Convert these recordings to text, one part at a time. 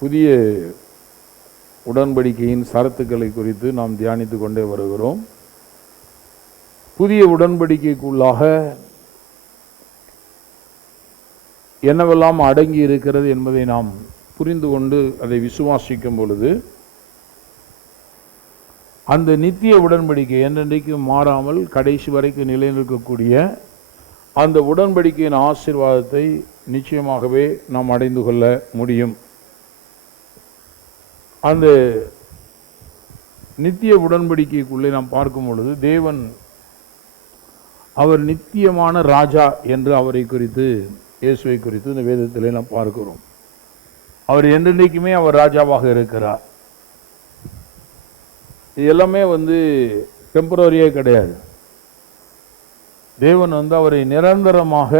புதிய உடன்படிக்கையின் சரத்துக்களை குறித்து நாம் தியானித்து கொண்டே வருகிறோம். புதிய உடன்படிக்கைக்குள்ளாக என்னவெல்லாம் அடங்கி இருக்கிறது என்பதை நாம் புரிந்து கொண்டு அதை விசுவாசிக்கும் பொழுது அந்த நித்திய உடன்படிக்கை என்றென்றைக்கும் மாறாமல் கடைசி வரைக்கும் நிலைநிற்கக்கூடிய அந்த உடன்படிக்கையின் ஆசீர்வாதத்தை நிச்சயமாகவே நாம் அடைந்து கொள்ள முடியும். அந்த நித்திய உடன்படிக்கைக்குள்ளே நாம் பார்க்கும் பொழுது தேவன் அவர் நித்தியமான ராஜா என்று அவரை குறித்து, இயேசுவை குறித்து இந்த வேதத்திலே நாம் பார்க்கிறோம். அவர் என்றென்றைக்குமே அவர் ராஜாவாக இருக்கிறார். இது எல்லாமே டெம்பரரியே கிடையாது. தேவன் அவரை நிரந்தரமாக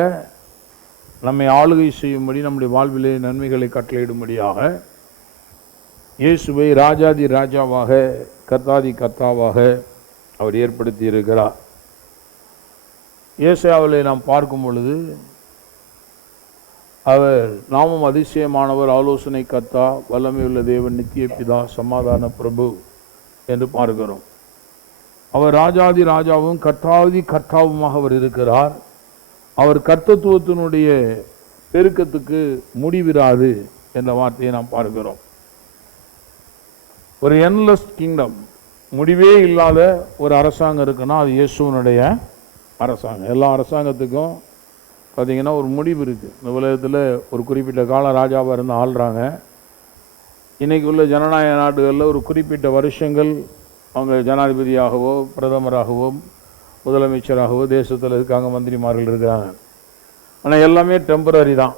நம்மை ஆளுகை செய்யும்படி, நம்முடைய வாழ்விலே நன்மைகளை கட்டளையிடும்படியாக இயேசுவை ராஜாதி ராஜாவாக, கர்த்தாதி கர்த்தாவாக அவர் ஏற்படுத்தி இருக்கிறார். ஏசாயாவிலே நாம் பார்க்கும் பொழுது அவர் நாமும் அதிசயமானவர், ஆலோசனை கர்த்தா, வல்லமையுள்ள தேவன், நித்திய பிதா, சமாதான பிரபு என்று பார்க்கிறோம். அவர் ராஜாதி ராஜாவும் கர்த்தாதி கர்த்தாவுமாக அவர் இருக்கிறார். அவர் கர்த்தத்துவத்தினுடைய பெருக்கத்துக்கு முடிவிராது என்ற வார்த்தையை நாம் பார்க்கிறோம். ஒரு என்லெஸ் கிங்டம், முடிவே இல்லாத ஒரு அரசாங்கம் இருக்குன்னா அது இயேசுவனுடைய அரசாங்கம். எல்லா அரசாங்கத்துக்கும் பார்த்திங்கன்னா ஒரு முடிவு இருக்குது. இந்த உலகத்தில் ஒரு குறிப்பிட்ட கால ராஜாவாக இருந்து ஆள்றாங்க. இன்றைக்கி உள்ள ஜனநாயக நாடுகளில் ஒரு குறிப்பிட்ட வருஷங்கள் அவங்க ஜனாதிபதியாகவோ பிரதமராகவோ முதலமைச்சராகவோ தேசத்தில் இருக்காங்க, மந்திரிமார்கள் இருக்கிறாங்க. ஆனால் எல்லாமே டெம்பரரி தான்.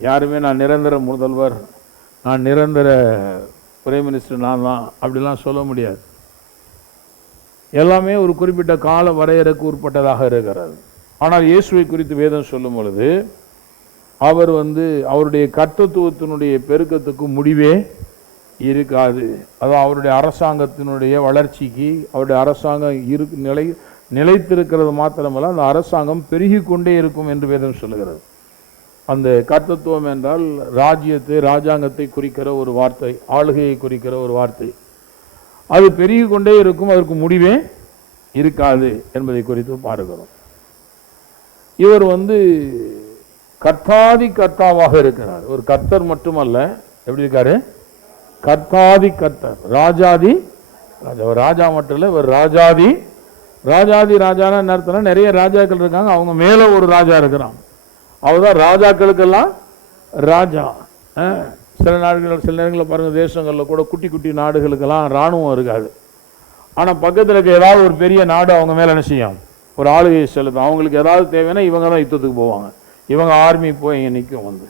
யாருமே நான் நிரந்தர முதல்வர், நான் நிரந்தர பிரைம் மினிஸ்டர் நான் தான் அப்படிலாம் சொல்ல முடியாது. எல்லாமே ஒரு குறிப்பிட்ட கால வரையறைக்கு உட்பட்டதாக இருக்கிறது. ஆனால் இயேசுவை குறித்து வேதம் சொல்லும் பொழுது அவர் அவருடைய கர்த்தத்துவத்தினுடைய பெருக்கத்துக்கு முடிவே இருக்காது. அதாவது அவருடைய அரசாங்கத்தினுடைய வளர்ச்சிக்கு, அவருடைய அரசாங்கம் நிலைத்திருக்கிறது மாத்திரமல்ல, அந்த அரசாங்கம் பெருகி கொண்டே இருக்கும் என்று வேதம் சொல்லுகிறது. அந்த கர்த்தத்துவம் என்றால் ராஜ்யத்தை, ராஜாங்கத்தை குறிக்கிற ஒரு வார்த்தை, ஆளுகையை குறிக்கிற ஒரு வார்த்தை. அது பெருகி கொண்டே இருக்கும், அதற்கு முடிவே இருக்காது என்பதை குறித்து பார்க்கிறோம். இவர் கர்த்தாதி கர்த்தாவாக இருக்கிறார். ஒரு கர்த்தர் மட்டுமல்ல, எப்படி இருக்காரு? கர்த்தாதி கர்த்தர், ராஜாதி ராஜா. ஒரு ராஜா மட்டும் இல்லை, ஒரு ராஜாதி ராஜாதி ராஜான அர்த்தம்னா நிறைய ராஜாக்கள் இருக்காங்க, அவங்க மேல ஒரு ராஜா இருக்கிறான். அவர்தான் ராஜாக்களுக்கெல்லாம் ராஜா. சில நாடுகள், சில நேரங்களில் பாருங்கள், தேசங்களில் கூட குட்டி குட்டி நாடுகளுக்கெல்லாம் இராணுவம் இருக்காது. ஆனால் பக்கத்தில் இருக்க ஏதாவது ஒரு பெரிய நாடு அவங்க மேலே என்ன செய்யும்? ஒரு ஆளுகையை செலுத்தும். அவங்களுக்கு ஏதாவது தேவைன்னா இவங்க தான் யுத்தத்துக்கு போவாங்க. இவங்க ஆர்மி போய் இங்கே நிற்கும்.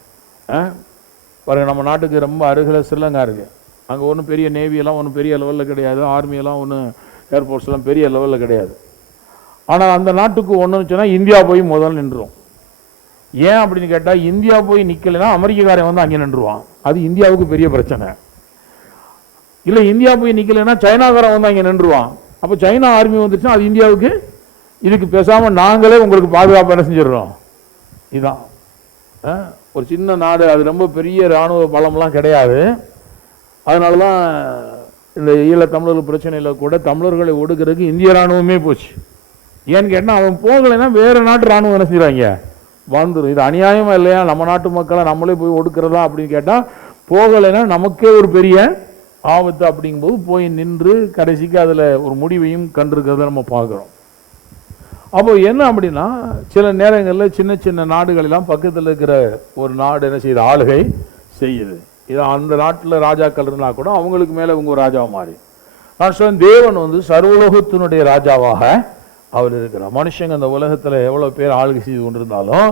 பாருங்கள், நம்ம நாட்டுக்கு ரொம்ப அருகில் ஸ்ரீலங்கா இருக்குது. அங்கே ஒன்றும் பெரிய நேவியெல்லாம் ஒன்றும் பெரிய லெவலில் கிடையாது, ஆர்மியெல்லாம் ஒன்றும் ஏர்ஃபோர்ஸ்லாம் பெரிய லெவலில் கிடையாது. ஆனால் அந்த நாட்டுக்கு ஒன்றுன்னு சொன்னால் இந்தியா போய் முதல் நின்றுடும். ஏன் அப்படின்னு கேட்டால், இந்தியா போய் நிற்கலைன்னா அமெரிக்காரன் அங்கே நின்றுவான். அது இந்தியாவுக்கு பெரிய பிரச்சனை. இல்லை, இந்தியா போய் நிற்கலைன்னா சைனாக்காரன் அங்கே நின்றுவான். அப்போ சைனா ஆர்மி வந்துச்சுன்னா அது இந்தியாவுக்கு, இதுக்கு பேசாமல் நாங்களே உங்களுக்கு பாதுகாப்பு என்ன செஞ்சிடறோம். இதுதான் ஒரு சின்ன நாடு, அது ரொம்ப பெரிய இராணுவ பலம்லாம் கிடையாது. அதனால தான் இந்த ஈழத்தமிழர்கள் பிரச்சனையில் கூட தமிழர்களை ஒடுக்கிறதுக்கு இந்திய இராணுவமே போச்சு. ஏன்னு கேட்டால், அவன் போகலைன்னா வேறு நாட்டு இராணுவம் என்ன செய்கிறாங்க, வந்துடும். இது அநியாயமாக இல்லையா? நம்ம நாட்டு மக்களை நம்மளே போய் ஒடுக்கிறதா அப்படின்னு கேட்டால், போகலைன்னா நமக்கே ஒரு பெரிய ஆபத்து. அப்படிங்கும்போது போய் நின்று கடைசிக்கு அதில் ஒரு முடிவையும் கண்டிருக்கிறத நம்ம பார்க்குறோம். அப்போ என்ன அப்படின்னா, சில நேரங்களில் சின்ன சின்ன நாடுகளெல்லாம் பக்கத்தில் இருக்கிற ஒரு நாடு என்ன செய்யுது, ஆளுகை செய்யுது. இது அந்த நாட்டில் ராஜாக்கள் இருந்தால் கூட அவங்களுக்கு மேலே இவங்க ஒரு ராஜாவை மாறி. நான் சொன்ன தேவன் சர்வலோகத்தினுடைய ராஜாவாக அவர் இருக்கிறார். மனுஷங்க அந்த உலகத்தில் எவ்வளோ பேர் ஆளுகை செய்து கொண்டிருந்தாலும்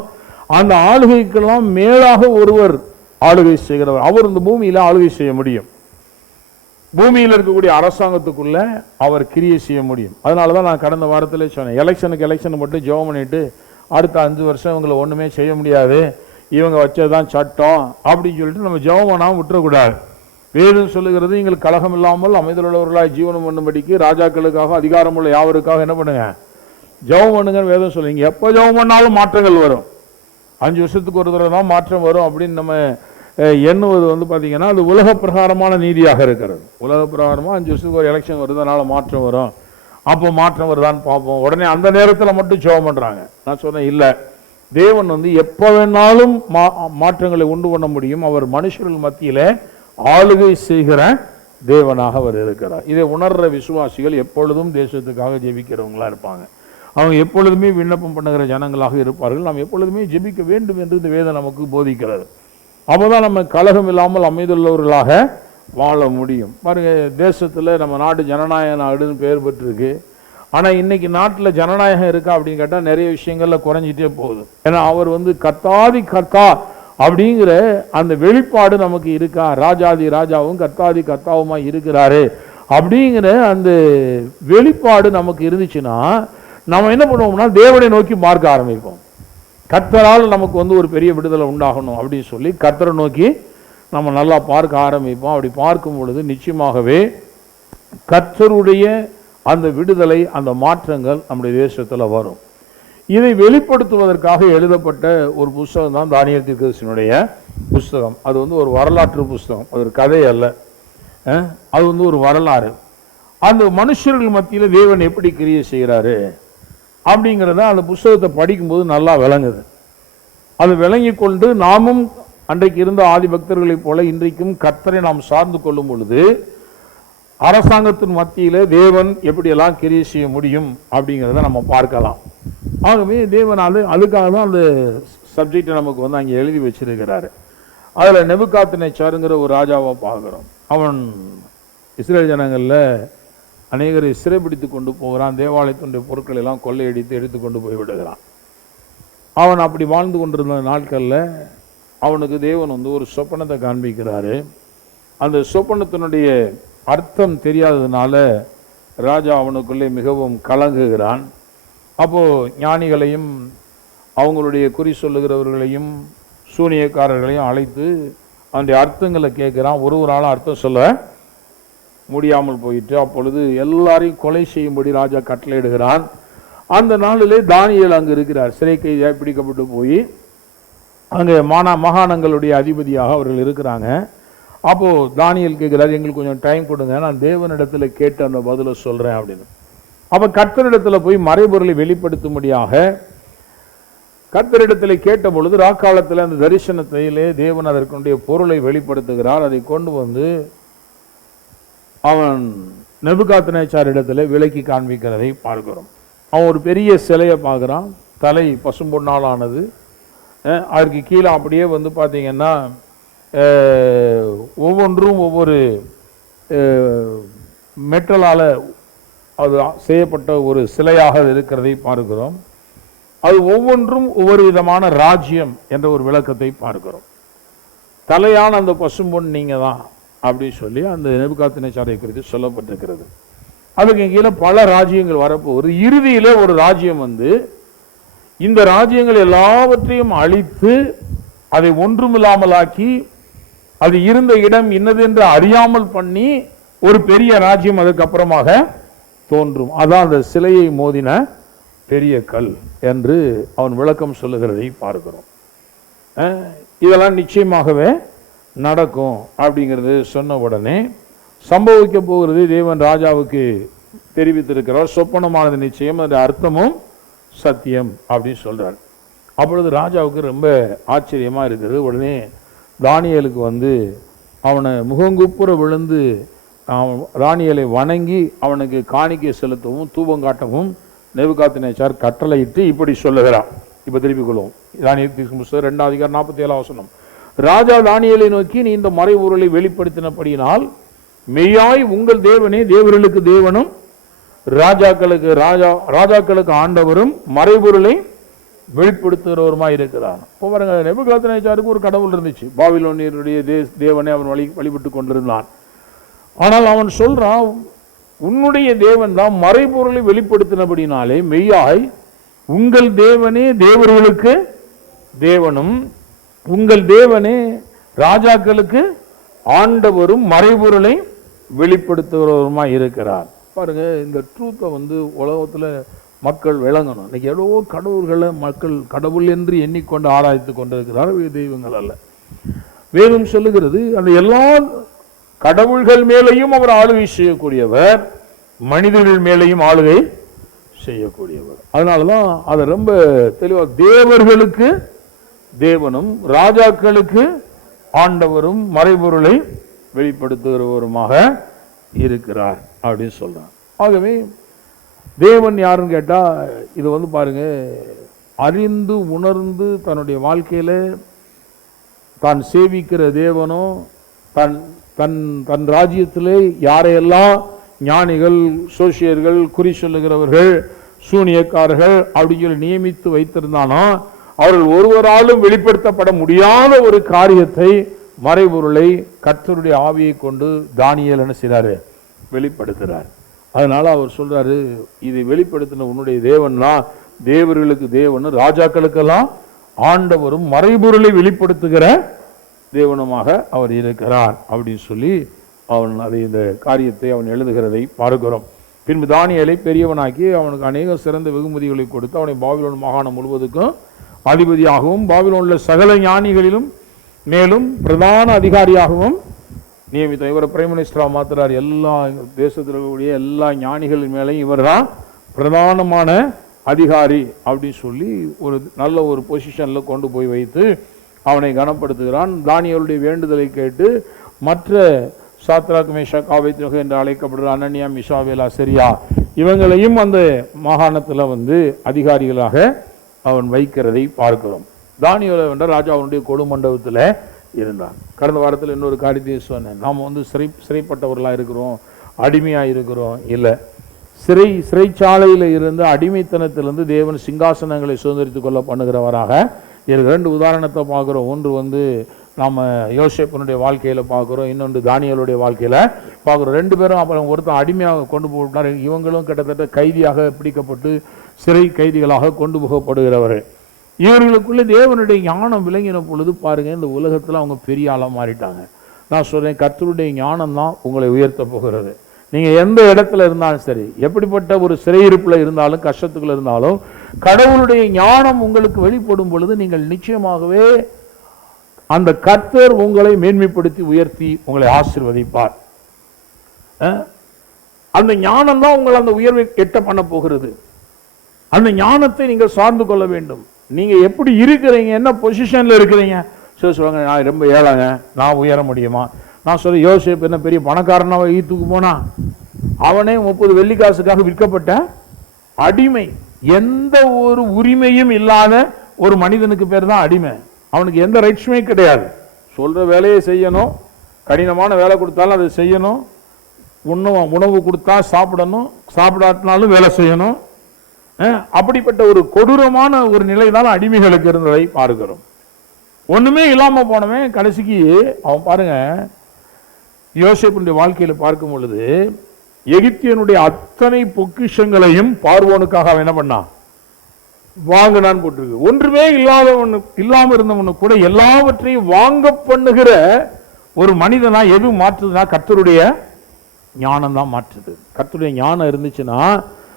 அந்த ஆளுகைக்கெல்லாம் மேலாக ஒருவர் ஆளுகை செய்கிறவர். அவர் இந்த பூமியில் ஆளுகை செய்ய முடியும். பூமியில் இருக்கக்கூடிய அரசாங்கத்துக்குள்ள அவர் கிரியை செய்ய முடியும். அதனால தான் நான் கடந்த வாரத்தில் சொன்னேன், எலெக்ஷன் மட்டும் ஜெபம் பண்ணிட்டு அடுத்த 5 வருஷம் இவங்களை ஒன்றுமே செய்ய முடியாது, இவங்க வச்சதுதான் சட்டம் அப்படின்னு சொல்லிட்டு நம்ம ஜெபம் பண்ணாமல் விட்டுறக்கூடாது. வேதம் சொல்லுகிறது, நீங்கள் கலகம் இல்லாமல் அமைதலுள்ளவர்களாய் ஜீவனம் பண்ணும்படிக்கு ராஜாக்களுக்காக, அதிகாரமுள்ள யாவருக்காக என்ன பண்ணுங்க, ஜெபம் பண்ணுங்கன்னு வேதம் சொல்லுங்க. எப்போ ஜெபம் பண்ணாலும் மாற்றங்கள் வரும். 5 வருஷத்துக்கு ஒரு தடவை தான் மாற்றம் வரும் அப்படின்னு நம்ம எண்ணுவது வந்து பார்த்தீங்கன்னா அது உலக பிரகாரமான நீதியாக இருக்கிறது. உலக பிரகாரமாக 5 வருஷத்துக்கு ஒரு எலெக்ஷன் வருது, அதனால் மாற்றம் வரும், அப்போ மாற்றம் வருதான்னு பார்ப்போம், உடனே அந்த நேரத்தில் மட்டும் ஜெபம் பண்ணுறாங்க. நான் சொன்னேன், இல்லை, தேவன் வந்து எப்போ வேணாலும் மாற்றங்களை உண்டு பண்ண முடியும். அவர் மனுஷர்கள் மத்தியில் ஆளுகை செய்கிற தேவனாக அவர் இருக்கிறார். இதை உணர்கிற விசுவாசிகள் எப்பொழுதும் தேசத்துக்காக ஜெபிக்கிறவங்களா இருப்பாங்க. அவங்க எப்பொழுதுமே விண்ணப்பம் பண்ணுகிற ஜனங்களாக இருப்பார்கள். நாம் எப்பொழுதுமே ஜெபிக்க வேண்டும் என்று இந்த வேதம் நமக்கு போதிக்கிறது. அப்போதான் நம்ம கலகம் இல்லாமல் அமைதியுள்ளவர்களாக வாழ முடியும். பாருங்க, தேசத்தில் நம்ம நாடு ஜனநாயக நாடுன்னு பெயர் பெற்றிருக்கு. ஆனால் இன்னைக்கு நாட்டில் ஜனநாயகம் இருக்கா அப்படின்னு கேட்டால் நிறைய விஷயங்கள்ல குறைஞ்சிட்டே போகுது. ஏன்னா அவர் வந்து கர்த்தாதி கர்த்தா அப்படிங்கிற அந்த வெளிப்பாடு நமக்கு இருக்கா? ராஜாதி ராஜாவும் கர்த்தாதி கர்த்தாவுமா இருக்கிறாரு அப்படிங்கிற அந்த வெளிப்பாடு நமக்கு இருந்துச்சுன்னா நம்ம என்ன பண்ணுவோம்னா தேவனை நோக்கி பார்க்க ஆரம்பிப்போம். கர்த்தரால் நமக்கு வந்து ஒரு பெரிய விடுதலை உண்டாகணும் அப்படின்னு சொல்லி கர்த்தரை நோக்கி நம்ம நல்லா பார்க்க ஆரம்பிப்போம். அப்படி பார்க்கும் பொழுது நிச்சயமாகவே கர்த்தருடைய அந்த விடுதலை, அந்த மாற்றங்கள் நம்முடைய தேசத்தில் வரும். இதை வெளிப்படுத்துவதற்காக எழுதப்பட்ட ஒரு புஸ்தகம் தான் தானியேல் தீர்க்கதரிசியினுடைய புஸ்தகம். அது வந்து ஒரு வரலாற்று புஸ்தகம், அது ஒரு கதை அல்ல, அது வந்து ஒரு வரலாறு. அந்த மனுஷர்கள் மத்தியில் தேவன் எப்படி கிரியை செய்கிறாரு அப்படிங்கிறத அந்த புஸ்தகத்தை படிக்கும்போது நல்லா விளங்குது. அது விளங்கி கொண்டு நாமும் அன்றைக்கு இருந்த ஆதி பக்தர்களைப் போல இன்றைக்கும் கர்த்தரை நாம் சார்ந்து கொள்ளும் பொழுது அரசாங்கத்தின் மத்தியில் தேவன் எப்படியெல்லாம் கிரியை செய்ய முடியும் அப்படிங்கிறத நம்ம பார்க்கலாம். ஆகவே தேவன் அதுக்காக தான் அந்த சப்ஜெக்டை நமக்கு வந்து அங்கே எழுதி வச்சிருக்கிறாரு. அதில் நெபுகாத்நேச்சாருங்கிற ஒரு ராஜாவை பார்க்குறோம். அவன் இஸ்ரேல் ஜனங்களில் அநேகரை சிறைப்பிடித்து கொண்டு போகிறான். தேவாலயத்தினுடைய பொருட்களை எல்லாம் கொள்ளையடித்து எடுத்து கொண்டு போய் விடுகிறான். அவன் அப்படி வாழ்ந்து கொண்டிருந்த நாட்களில் அவனுக்கு தேவன் வந்து ஒரு சொப்பனத்தை காண்பிக்கிறாரு. அந்த சொப்பனத்தினுடைய அர்த்தம் தெரியாததுனால ராஜா அவனுக்குள்ளே மிகவும் கலங்குகிறான். அப்போது ஞானிகளையும் அவங்களுடைய குறி சொல்லுகிறவர்களையும் சூனியக்காரர்களையும் அழைத்து அந்த அர்த்தங்களை கேட்குறான். ஒருவரால் அர்த்தம் சொல்ல முடியாமல் போயிட்டு அப்பொழுது எல்லாரையும் கொலை செய்யும்படி ராஜா கட்டளையிடுகிறான். அந்த நாளிலே தானியேல் அங்கு இருக்கிறார். சிறை கைதியாக பிடிக்கப்பட்டு போய் அங்கே மாகாணங்களுடைய அதிபதியாக அவர்கள் இருக்கிறாங்க. அப்போது தானியேல் கேட்கிறார், எங்களுக்கு கொஞ்சம் டைம் கொடுங்க, நான் தேவனிடத்தில் கேட்டு அந்த பதிலை சொல்கிறேன் அப்படின்னு. அப்போ கர்த்தரிடத்தில் போய் மறைபொருளை வெளிப்படுத்தும்படியாக கர்த்தரிடத்தில் கேட்ட பொழுது ராக்காலத்தில் அந்த தரிசனத்திலே தேவன் அதற்குடைய பொருளை வெளிப்படுத்துகிறார். அதை கொண்டு வந்து அவன் நெபுகாத்நேச்சார் இடத்துல விலக்கி காண்பிக்கிறதை பார்க்கிறோம். அவன் ஒரு பெரிய சிலையை பார்க்குறான். தலை பசும்பொன்னால் ஆனது. அதற்கு கீழே அப்படியே வந்து பார்த்தீங்கன்னா ஒவ்வொன்றும் ஒவ்வொரு மெட்டலால் அது செய்யப்பட்ட ஒரு சிலையாக இருக்கிறதை பார்க்கிறோம். அது ஒவ்வொன்றும் ஒவ்வொரு விதமான ராஜ்யம் என்ற ஒரு விளக்கத்தை பார்க்கிறோம். தலையான அந்த பசும்பொன் நீங்கள் தான் அப்படின்னு சொல்லி அந்த நெபுகாத்நேச்சாரை குறித்து சொல்லப்பட்டிருக்கிறது. அதுக்கு கீழே பல ராஜ்யங்கள் வரப்போகுது. இறுதியில் ஒரு ராஜ்யம் வந்து இந்த ராஜ்யங்கள் எல்லாவற்றையும் அழித்து அதை ஒன்றுமில்லாமலாக்கி அது இருந்த இடம் இன்னது என்று அறியாமல் பண்ணி ஒரு பெரிய ராஜ்யம் அதுக்கப்புறமாக தோன்றும். அதான் அந்த சிலையை மோதின பெரிய கல் என்று அவன் விளக்கம் சொல்லுகிறதை பார்க்கிறோம். இதெல்லாம் நிச்சயமாகவே நடக்கும் அப்படிங்கிறது சொன்ன உடனே சம்பவிக்க போகிறது தேவன் ராஜாவுக்கு தெரிவித்திருக்கிறார். சொப்பனமானது நிச்சயம், அது அர்த்தமும் சத்தியம் அப்படின்னு சொல்றார். அப்பொழுது ராஜாவுக்கு ரொம்ப ஆச்சரியமா இருக்குது. உடனே தானியேலுக்கு வந்து அவனை முகங்குப்புற விழுந்து தானியேலை வணங்கி அவனுக்கு காணிக்கை செலுத்தவும் தூபம் காட்டவும் நெபுகாத்நேச்சார் கட்டளையிட்டு இப்படி சொல்லுகிறான். இப்ப திருப்பிக் கொள்வோம். தானியேல் 2:47 ராஜா தானியேலை நோக்கி, நீ இந்த மறைபொருளை வெளிப்படுத்தினபடியினால் மெய்யாய் உங்கள் தேவனே தேவர்களுக்கு தேவனும் ராஜாக்களுக்கு ஆண்டவரும் மறைபொருளை வெளிப்படுத்துகிறவருமாய் இருக்கிறார். இப்போ பாருங்க, நெபுகாத்நேச்சாருக்கு ஒரு கடவுள் இருந்துச்சு, பாபிலோனியருடைய தேவனை அவன் வழிபட்டு கொண்டிருந்தான். ஆனால் அவன் சொல்றான், உன்னுடைய தேவன் தான் மறைபொருளை வெளிப்படுத்தினபடினாலே மெய்யாய் உங்கள் தேவனே தேவர்களுக்கு தேவனும் உங்கள் தேவனே ராஜாக்களுக்கு ஆண்டவரும் மறைபொருளை வெளிப்படுத்துகிறவருமா இருக்கிறார். பாருங்க, இந்த ட்ரூத்தை வந்து உலகத்தில் மக்கள் விளங்கணும். இன்னைக்கு எவ்வளவோ கடவுள்களை மக்கள் கடவுள் என்று எண்ணிக்கொண்டு ஆராய்த்து கொண்டிருக்கிறார். தெய்வங்கள் அல்ல. வேதம் சொல்லுகிறது அந்த எல்லா கடவுள்கள் மேலையும் அவர் ஆளுகை செய்யக்கூடியவர், மனிதர்கள் மேலையும் ஆளுகை செய்யக்கூடியவர். அதனாலதான் அதை ரொம்ப தெளிவாக தேவர்களுக்கு தேவனும் ராஜாக்களுக்கு ஆண்டவரும் மறைபொருளை வெளிப்படுத்துகிறவருமாக இருக்கிறார் அப்படின்னு சொல்றார். ஆகவே தேவன் யாருன்னு கேட்டா, இது பாருங்க, அறிந்து உணர்ந்து தன்னுடைய வாழ்க்கையில தான் சேவிக்கிற தேவனோ தன் தன் தன் ராஜ்யத்திலே யாரையெல்லாம் ஞானிகள், சோசியர்கள், குறி சொல்லுகிறவர்கள், சூனியக்காரர்கள் அப்படின்னு சொல்லி நியமித்து வைத்திருந்தானோ அவர்கள் ஒருவராலும் வெளிப்படுத்தப்பட முடியாத ஒரு காரியத்தை, மறைபொருளை கர்த்தருடைய ஆவியை கொண்டு தானியேல் என்ன செய்றாரு? வெளிப்படுத்துறார். அதனால அவர் சொல்றாரு, இதை வெளிப்படுத்தின உன்னுடைய தேவன்னா தேவர்களுக்கு தேவன், ராஜாக்களுக்கெல்லாம் ஆண்டவரும் மறைபொருளை வெளிப்படுத்துகிற தேவனுமாக அவர் இருக்கிறார் அப்படின்னு சொல்லி அவன் அதை இந்த காரியத்தை அவன் எழுதுகிறதை பார்க்கிறோம். பின்பு தானியேலை பெரியவனாக்கி அவனுக்கு அநேக சிறந்த வெகுமதிகளை கொடுத்து அவனை பாபிலோன் மாகாணம் முழுவதுக்கும் அதிபதியாகவும் பாபிலோனில் சகல ஞானிகளிலும் மேலும் பிரதான அதிகாரியாகவும் நியமித்தார். இவரை பிரைம் மினிஸ்டராக மாத்துறார். எல்லா தேசத்தில் இருக்கக்கூடிய எல்லா ஞானிகளின் மேலேயும் இவர் தான் பிரதானமான அதிகாரி அப்படின்னு சொல்லி ஒரு நல்ல ஒரு பொசிஷனில் கொண்டு போய் வைத்து அவனை கனப்படுத்துகிறான். தானியேலுடைய வேண்டுதலை கேட்டு மற்ற சாத்ராக், மேஷாக், ஆபேத்நேகோ என்று அழைக்கப்படுற அனனியா, மிஷாவேல், அசரியா இவங்களையும் அந்த மாகாணத்தில் அதிகாரிகளாக அவன் வைக்கிறதை பார்க்கிறோம். தானியேல் என்ற ராஜா அவனுடைய கொடுமண்டபத்தில் இருந்தான். கடந்த வாரத்தில் இன்னொரு காரியத்தை சொன்னேன். நாம் சிறைப்பட்டவர்களாக இருக்கிறோம், அடிமையாக இருக்கிறோம் இல்லை. சிறைச்சாலையில் இருந்து அடிமைத்தனத்திலிருந்து தேவன் சிங்காசனங்களை சுதந்திரித்துக் கொள்ள பண்ணுகிறவராக இருக்கு. ரெண்டு உதாரணத்தை பார்க்குறோம். ஒன்று நாம் யோசேப்பினுடைய வாழ்க்கையில் பார்க்குறோம், இன்னொன்று தானியேலுடைய வாழ்க்கையில் பார்க்குறோம். ரெண்டு பேரும் அப்புறம் ஒருத்தர் அடிமையாக கொண்டு போட்டார். இவங்களும் கிட்டத்தட்ட கைதியாக பிடிக்கப்பட்டு சிறை கைதிகளாக கொண்டு போகப்படுகிறவர். இவர்களுக்குள்ளே தேவனுடைய ஞானம் விளங்கின பொழுது பாருங்க, இந்த உலகத்தில் அவங்க பெரிய ஆளாக மாறிட்டாங்க. நான் சொல்றேன், கர்த்தருடைய ஞானம் தான் உங்களை உயர்த்த போகிறது. நீங்க எந்த இடத்துல இருந்தாலும் சரி, எப்படிப்பட்ட ஒரு சிறையிருப்பில் இருந்தாலும், கஷ்டத்துக்குள்ள இருந்தாலும், கடவுளுடைய ஞானம் உங்களுக்கு வெளிப்படும் பொழுது நீங்கள் நிச்சயமாகவே அந்த கர்த்தர் உங்களை மேன்மைப்படுத்தி உயர்த்தி உங்களை ஆசீர்வதிப்பார். அந்த ஞானம் தான் உங்களை அந்த உயர்வை எட்ட பண்ண போகிறது. அந்த ஞானத்தை நீங்கள் சார்ந்து கொள்ள வேண்டும். நீங்க எப்படி இருக்கிறீங்க, என்ன பொசிஷன்ல இருக்கிறீங்க? சொல்லுவாங்க, நான் ரொம்ப ஏழைங்க, நான் உயர முடியுமா? நான் சொல்ல, யோசேப்பு என்ன பெரிய பணக்காரனாக ஈத்துக்கு போனா? அவனே 30 வெள்ளிக்காசுக்காக விற்கப்பட்ட அடிமை. எந்த ஒரு உரிமையும் இல்லாத ஒரு மனிதனுக்கு பேர் தான் அடிமை. அவனுக்கு எந்த ரைட்ஸுமே கிடையாது. சொல்ற வேலையை செய்யணும், கடினமான வேலை கொடுத்தாலும் அதை செய்யணும், உணவு கொடுத்தா சாப்பிடணும், சாப்பிடாட்டினாலும் வேலை செய்யணும். அப்படிப்பட்ட ஒரு கொடூரமான ஒரு நிலை தான் அடிமைகளுக்கு இருந்ததை பார்க்கிறோம். ஒண்ணுமே இல்லாம போனவன் கடைசிக்கு அவன் பாருங்க, யோசேப்புடைய வாழ்க்கையில் பார்க்கும் பொழுது எகிப்தியனுடைய அத்தனை பொக்கிஷங்களையும் பார்வோனுக்காக அவன் என்ன பண்ணான்? வாங்கினான் போட்டிருக்கு. ஒன்றுமே இல்லாம இருந்தவனு கூட எல்லாவற்றையும் வாங்க பண்ணுகிற ஒரு மனிதனா எது மாற்றுதுன்னா கர்த்தருடைய ஞானம் தான் மாற்றுது. கர்த்தருடைய ஞானம் இருந்துச்சுன்னா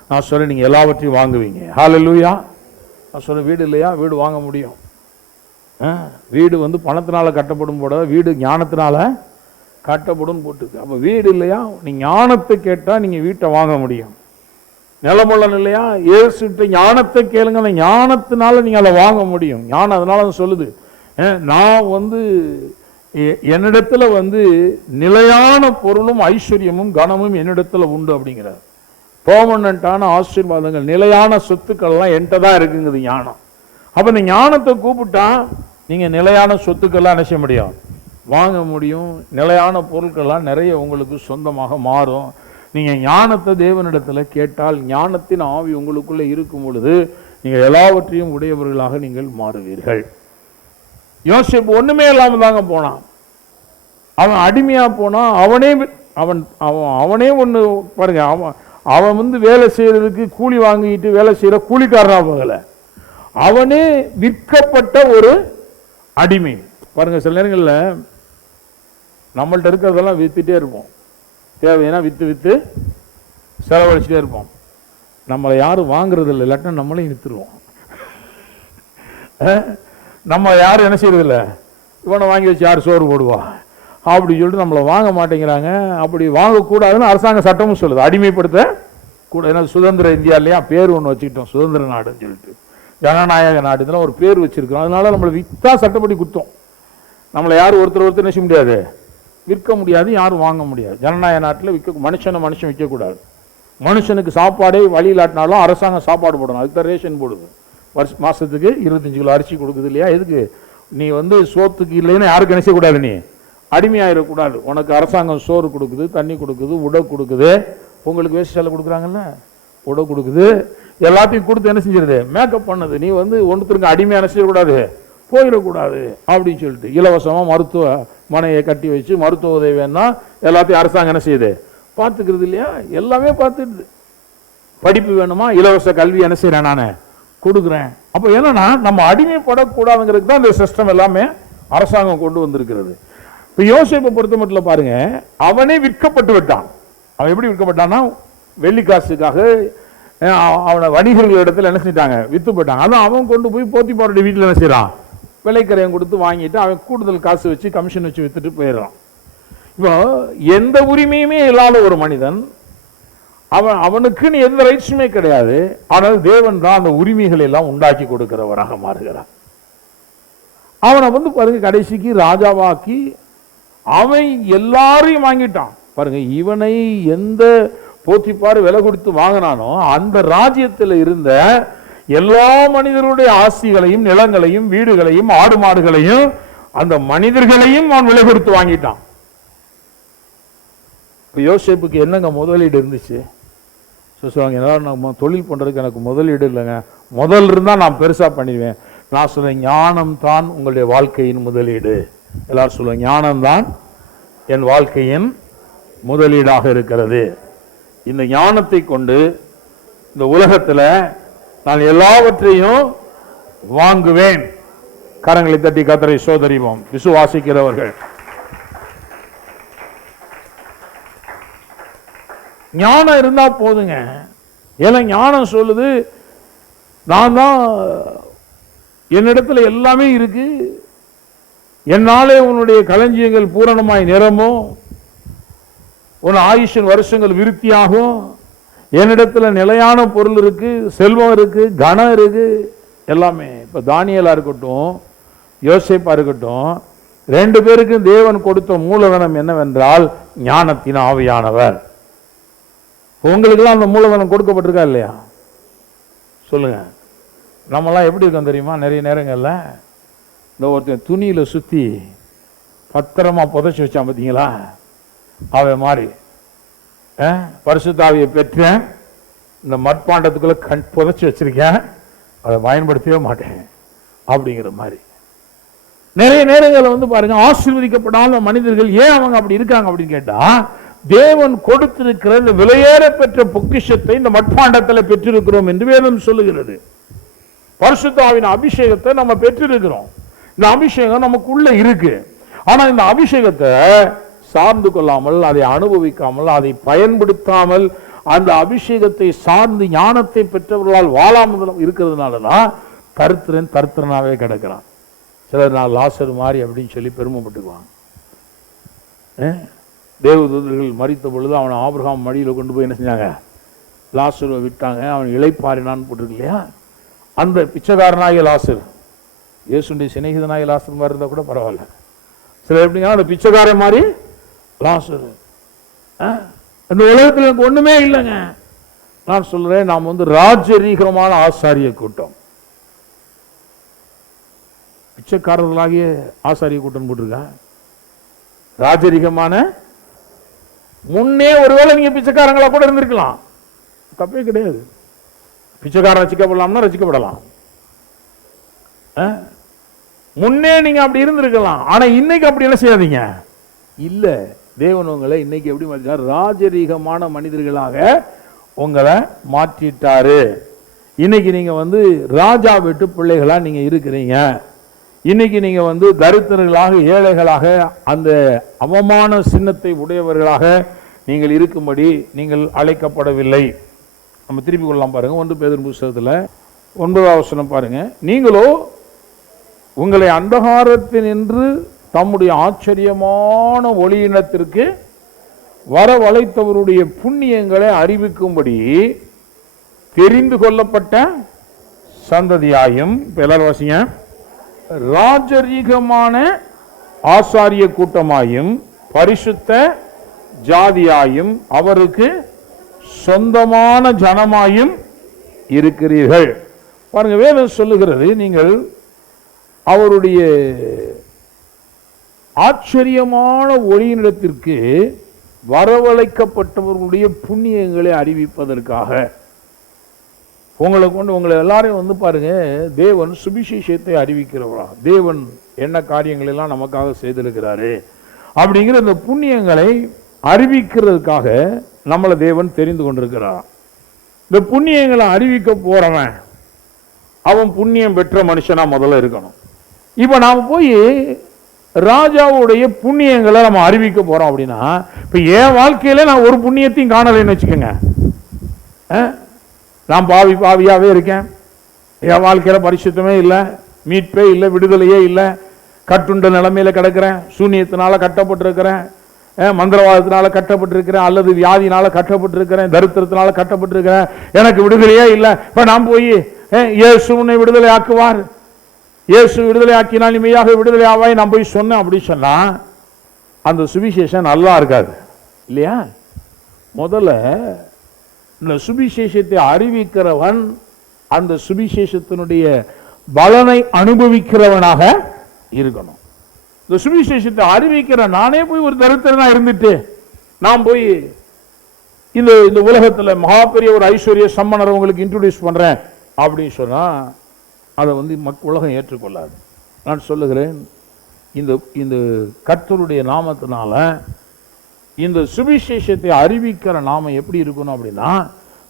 நான் சொல்றேன், நீங்க எல்லாவற்றையும் வாங்குவீங்க. ஹல்லேலூயா. நான் சொல்றேன், வீடு இல்லையா? வீடு வாங்க முடியும். வீடு பணத்தினால கட்டப்படும் போட, வீடு ஞானத்தினால கட்டப்படும் போட்டுருக்கு. அப்ப வீடு இல்லையா? நீங்க ஞானத்தை கேட்டா நீங்க வீட்டை வாங்க முடியும். நிலமொழன் இல்லையா? இயேசுட்ட ஞானத்தை கேளுங்க, அந்த ஞானத்தினால நீங்க அதை வாங்க முடியும். ஞானம் அதனால சொல்லுது, நான் என்னிடத்துல நிலையான பொருளும் ஐஸ்வர்யமும் கனமும் என்னிடத்துல உண்டு அப்படிங்கிறார். பெர்மனன்ட்டான ஆசீர்வாதங்கள், நிலையான சொத்துக்கள் எல்லாம் என்கிட்ட தான் இருக்குங்குது ஞானம். அப்ப இந்த ஞானத்தை கூப்பிட்டா நீங்க நிலையான சொத்துக்கள்லாம் என்ன செய்ய முடியும்? வாங்க முடியும். நிலையான பொருட்கள்லாம் நிறைய உங்களுக்கு சொந்தமாக மாறும். நீங்க ஞானத்தை தேவனிடத்துல கேட்டால், ஞானத்தின் ஆவி உங்களுக்குள்ள இருக்கும் பொழுது நீங்க எல்லாவற்றையும் உடையவர்களாக நீங்கள் மாறுவீர்கள். யோசேப்பு ஒண்ணுமே இல்லாம தாங்க போனான். அவன் அடிமையா போனா, அவனே ஒண்ணு பாருங்க, அவன் வேலை செய்யறதுக்கு கூலி வாங்கிட்டு வேலை செய்யற கூலிக்காரனா போகல, அவனே விற்கப்பட்ட ஒரு அடிமை. பாருங்க, சில நேரங்கள்ல நம்மள்ட்ட இருக்கிறதெல்லாம் வித்துட்டே இருப்போம். தேவைன்னா வித்து செலவழிச்சுட்டே இருப்போம். நம்மளை யாரும் வாங்குறது இல்லை, இல்லாட்டா நம்மளையும் வித்துருவோம். நம்ம யாரும் என்ன செய்யறது இல்லை, இவனை வாங்கி வச்சு யார் சோறு போடுவா அப்படி சொல்லிட்டு நம்மளை வாங்க மாட்டேங்கிறாங்க. அப்படி வாங்கக்கூடாதுன்னு அரசாங்க சட்டமும் சொல்லுது. அடிமைப்படுத்த கூட. ஏன்னா சுதந்திர இந்தியா இல்லையா, பேர் ஒன்று வச்சுக்கிட்டோம் சுதந்திர நாடுன்னு சொல்லிட்டு, ஜனநாயக நாடு, இதெல்லாம் ஒரு பேர் வச்சிருக்கிறோம். அதனால நம்மளை விற்றா சட்டப்படி குத்தம். நம்மளை யாரும் ஒருத்தர் நினைச்ச முடியாது, விற்க முடியாது, யாரும் வாங்க முடியாது. ஜனநாயக நாட்டில் மனுஷன் விற்கக்கூடாது. மனுஷனுக்கு சாப்பாடே வழி இல்லாட்டினாலும் அரசாங்கம் சாப்பாடு போடணும். அதுக்கு தான் ரேஷன் போடுது. மாதத்துக்கு 25 கிலோ அரிசி கொடுக்குது இல்லையா. எதுக்கு? நீ சோத்துக்கு இல்லைன்னு யாருக்கு நினைச்சக்கூடாது, நீ அடிமையாயிடக்கூடாது. உனக்கு அரசாங்கம் சோறு கொடுக்குது, தண்ணி கொடுக்குது, உடை கொடுக்குது. உங்களுக்கு வேஸ்ட் செலவு கொடுக்குறாங்கல்ல, உடை கொடுக்குது, எல்லாத்தையும் கொடுத்து என்ன செஞ்சிருது, மேக்கப் பண்ணுது. நீ ஒன்றுத்திற்கு அடிமையாக நினைச்சிடக்கூடாது, போயிடக்கூடாது அப்படின்னு சொல்லிட்டு இலவசமாக மருத்துவமனையை கட்டி வச்சு மருத்துவ உதவி வேணா எல்லாத்தையும் அரசாங்கம் என்ன செய்யுது, பார்த்துக்கிறது இல்லையா. எல்லாமே பார்த்துடுது. படிப்பு வேணுமா, இலவச கல்வி என்ன செய்கிறேன் நான் கொடுக்குறேன். அப்போ என்னன்னா நம்ம அடிமைப்படக்கூடாதுங்கிறதுக்கு தான் இந்த சிஸ்டம் எல்லாமே அரசாங்கம் கொண்டு வந்திருக்கிறது. இப்போ யோசேப்பை பொறுத்த மட்டும் பாருங்க, அவனே விற்கப்பட்டு விட்டான். அவன் எப்படி விற்கப்பட்டான்னா, வெள்ளிக்காசுக்காக அவனை வணிகர்கள் இடத்துல என்ன செஞ்சிட்டாங்க, வித்து போட்டாங்க. அதான் அவன் கொண்டு போய் போத்திபாருடைய வீட்டில் என்ன செய்யறான், விலைக்கரையம் கொடுத்து வாங்கிட்டு அவன் கூடுதல் காசு வச்சு கமிஷன் வச்சு வித்துட்டு போயிடுறான். இப்போ எந்த உரிமையுமே இல்லாத ஒரு மனிதன், அவனுக்குன்னு எந்த ரைட்ஸுமே கிடையாது. ஆனால் தேவன் தான் அந்த உரிமைகளை எல்லாம் உண்டாக்கி கொடுக்கிறவராக மாறுகிறார். அவனை பாருங்க கடைசிக்கு ராஜாவாக்கி அவன் எல்லாரையும் வாங்கிட்டான். பாருங்க, இவனை எந்த போத்திபார் விலை கொடுத்து வாங்கினானோ அந்த ராஜ்யத்தில் இருந்த எல்லா மனிதருடைய ஆஸ்திகளையும் நிலங்களையும் வீடுகளையும் ஆடு மாடுகளையும் அந்த மனிதர்களையும் அவன் விலை கொடுத்து வாங்கிட்டான். யோசேப்புக்கு என்னங்க முதலீடு இருந்துச்சு? சொல்லுவாங்க, நான் தொழில் பண்றதுக்கு எனக்கு முதலீடு இல்லைங்க, முதல் இருந்தா நான் பெருசா பண்ணிடுவேன். நான் சொல்றேன், ஞானம் தான் உங்களுடைய வாழ்க்கையின் முதலீடு. எல்லாரும் சொல்லுவாங்க, ஞானம் தான் என் வாழ்க்கையின் முதலீடாக இருக்கிறது. இந்த ஞானத்தை கொண்டு இந்த உலகத்தில் நான் எல்லாவற்றையும் வாங்குவேன். கரங்களை தட்டி கர்த்தரை சோதரிவோம் விசுவாசிக்கிறவர்கள். ஞானம் இருந்தா போதுங்க. ஏன்னா ஞானம் சொல்லுது, நான் தான், என்னிடத்துல எல்லாமே இருக்கு, என்னாலே உன்னுடைய களஞ்சியங்கள் பூரணமாய் நிரம்பும், உன் ஆயுஷன் வருஷங்கள் விருத்தியாகும், என்னிடத்துல நிலையான பொருள் இருக்கு, செல்வம் இருக்கு, கனம் இருக்கு, எல்லாமே. இப்ப தானியேலா இருக்கட்டும், யோசேப்பா இருக்கட்டும், ரெண்டு பேருக்கும் தேவன் கொடுத்த மூலதனம் என்னவென்றால் ஞானத்தின் ஆவியானவர். உங்களுக்கெல்லாம் அந்த மூலதனம் கொடுக்கப்பட்டிருக்கா இல்லையா? சொல்லுங்க. நம்மலாம் எப்படி இருக்கோம் தெரியுமா? நிறைய நேரங்கள்ல இந்த ஒருத்தன் துணியில சுத்தி பத்திரமா புதைச்சி வச்சான் பார்த்தீங்களா, அவன் மாதிரி பரிசுத்த ஆவியை பெற்றேன், இந்த மட்பாண்டத்துக்குள்ள புதைச்சி வச்சிருக்கேன், அதை பயன்படுத்தவே மாட்டேன் அப்படிங்கிற மாதிரி. நிறைய நேரங்களில் பாருங்க, ஆசீர்வதிக்கப்படாத மனிதர்கள் ஏன் அவங்க அப்படி இருக்காங்க அப்படின்னு கேட்டா, தேவன் கொடுத்திருக்கிற இந்த விலையேற பெற்ற பொக்கிஷத்தை இந்த மட்பாண்டத்தில் பெற்றிருக்கிறோம் என்று வேதம் சொல்லுகிறது. பரிசுத்த ஆவியின் அபிஷேகத்தை நம்ம பெற்றிருக்கிறோம். இந்த அபிஷேகம் நமக்குள்ள இருக்கு. ஆனா இந்த அபிஷேகத்தை சார்ந்து கொள்ளாமல், அதை அனுபவிக்காமல், அதை பயன்படுத்தாமல், அந்த அபிஷேகத்தை சார்ந்து ஞானத்தை பெற்றவர்களால் வாழாமல் இருக்கிறதுனாலதான் தருத்திரனாவே கிடக்கிறான். சிலர் நான் லாசர் மாதிரி அப்படின்னு சொல்லி பெருமைப்பட்டுக்குவாங்க. தேவதூதர்கள் மரித்த பொழுது அவனை ஆபிரகாம் மடியில் கொண்டு போய் என்ன செஞ்சாங்க, லாசரை விட்டாங்க. அவன் இளைப்பாறினான்னு போட்டிருக்கு இல்லையா. அந்த பிச்சைக்காரனாகிய லாசர், இயேசுடைய சிநேகிதனாகிய லாசர் மாதிரி இருந்தால் கூட பரவாயில்ல. சில எப்படிங்க அந்த பிச்சைக்காரன் மாதிரி லாசர். அந்த உலகத்தில் எனக்கு ஒண்ணுமே இல்லைங்க. நான் சொல்றேன், நாம் ராஜரீகமான ஆசாரிய கூட்டம், பிச்சைக்காரர்களாகிய ஆசாரிய கூட்டம் போட்டிருக்கேன். ராஜரீகமான முன்னே ஒருவேளை நீங்க பிச்சைக்காரங்களா கூட இருந்திருக்கலாம், தப்பே கிடையாது. பிச்சைக்காரன் ரசிக்கப்படலாம்னா ரசிக்கப்படலாம். முன்னே நீங்க அப்படி இருந்திருக்கலாம். ஆனா இன்னைக்கு அப்படி என்ன செய்யாதீங்க. இல்ல, தேவன் உங்களை இன்னைக்கு எப்படி மாற்றினார், ராஜரீகமான மனிதர்களாக உங்களை மாற்றிட்டாரு. இன்னைக்கு நீங்க ராஜா வீட்டு பிள்ளைகளா நீங்க இருக்கிறீங்க. இன்னைக்கு நீங்க தரித்திரர்களாக, ஏழைகளாக, அந்த அவமான சின்னத்தை உடையவர்களாக நீங்கள் இருக்கும்படி நீங்கள் அழைக்கப்படவில்லை. நம்ம திருப்பி கொள்ளலாம் பாருங்க. 1 பேதுரு புத்தகத்தில் 9ஆம் வசனம் பாருங்க. நீங்களோ உங்களை அந்தகாரத்தினின்று தம்முடைய ஆச்சரியமான ஒளியினத்திற்கு வரவழைத்தவருடைய புண்ணியங்களை அறிவிக்கும்படி தெரிந்து கொள்ளப்பட்ட சந்ததியாயும், வாசிங்க, ராஜரீகமான ஆசாரிய கூட்டமாயும் பரிசுத்த ஜாதியாயும் அவருக்கு சொந்தமான ஜனமாயும் இருக்கிறீர்கள். பாருங்க, வேதம் சொல்லுகிறது, நீங்கள் அவருடைய ஆச்சரியமான ஒளியினிடத்திற்கு வரவழைக்கப்பட்டவர்களுடைய புண்ணியங்களை அறிவிப்பதற்காக. உங்களை கொண்டு உங்களை எல்லாரையும் பாருங்க, தேவன் சுவிசேஷத்தை அறிவிக்கிறவரா, தேவன் என்ன காரியங்கள் எல்லாம் நமக்காக செய்திருக்கிறாரு அப்படிங்கிற இந்த புண்ணியங்களை அறிவிக்கிறதுக்காக நம்மளை தேவன் தெரிந்து கொண்டிருக்கிறார். இந்த புண்ணியங்களை அறிவிக்க போறவன் அவன் புண்ணியம் பெற்ற மனுஷனா முதல்ல இருக்கணும். இப்ப நாம போய் ராஜாவுடைய புண்ணியங்களை நம்ம அறிவிக்க போறோம் அப்படின்னா, இப்ப என் வாழ்க்கையில நான் ஒரு புண்ணியத்தையும் காணலைன்னு வச்சுக்கோங்க. நான் பாவியாவே இருக்கேன், என் வாழ்க்கையில பரிசுத்தமே இல்லை, மீட்பே இல்லை, விடுதலையே இல்லை, கட்டுண்ட நிலைமையில கிடக்கிறேன், சூன்யத்தினால கட்டப்பட்டிருக்கிறேன், மந்திரவாதத்தினால கட்டப்பட்டிருக்கிறேன், அல்லது வியாதினால கட்டப்பட்டிருக்கிறேன், தரித்திரத்தினால கட்டப்பட்டிருக்கிறேன், எனக்கு விடுதலையே இல்லை. இப்ப நான் போய் இயேசு உன்னை விடுதலை ஆக்குவார், இயேசு விடுதலை ஆக்கினால் நிமையாக விடுதலை ஆவாய் நான் போய் சொன்னேன் அப்படி சொன்னா அந்த சுவிசேஷம் நல்லா இருக்காது இல்லையா? முதல்ல இந்த சுவிசேஷத்தை அறிவிக்கிறவன் அந்த சுவிசேஷத்தினுடைய பலனை அனுபவிக்கிறவனாக இருக்கணும். இந்த சுவிசேஷத்தை அறிவிக்கிற நானே போய் ஒரு தரித்திரனா இருந்துட்டு நான் போய் இந்த உலகத்துல மகா பெரிய ஒரு ஐஸ்வர்ய சம்மனர் உங்களுக்கு இன்ட்ரோடியூஸ் பண்றேன் அப்படின்னு சொன்னா அதை உலகம் ஏற்றுக்கொள்ளாது. நான் சொல்லுகிறேன், இந்த கர்த்தருடைய நாமத்தினால இந்த சுவிசேஷத்தை அறிவிக்கிற நாம எப்படி இருக்கணும் அப்படின்னா,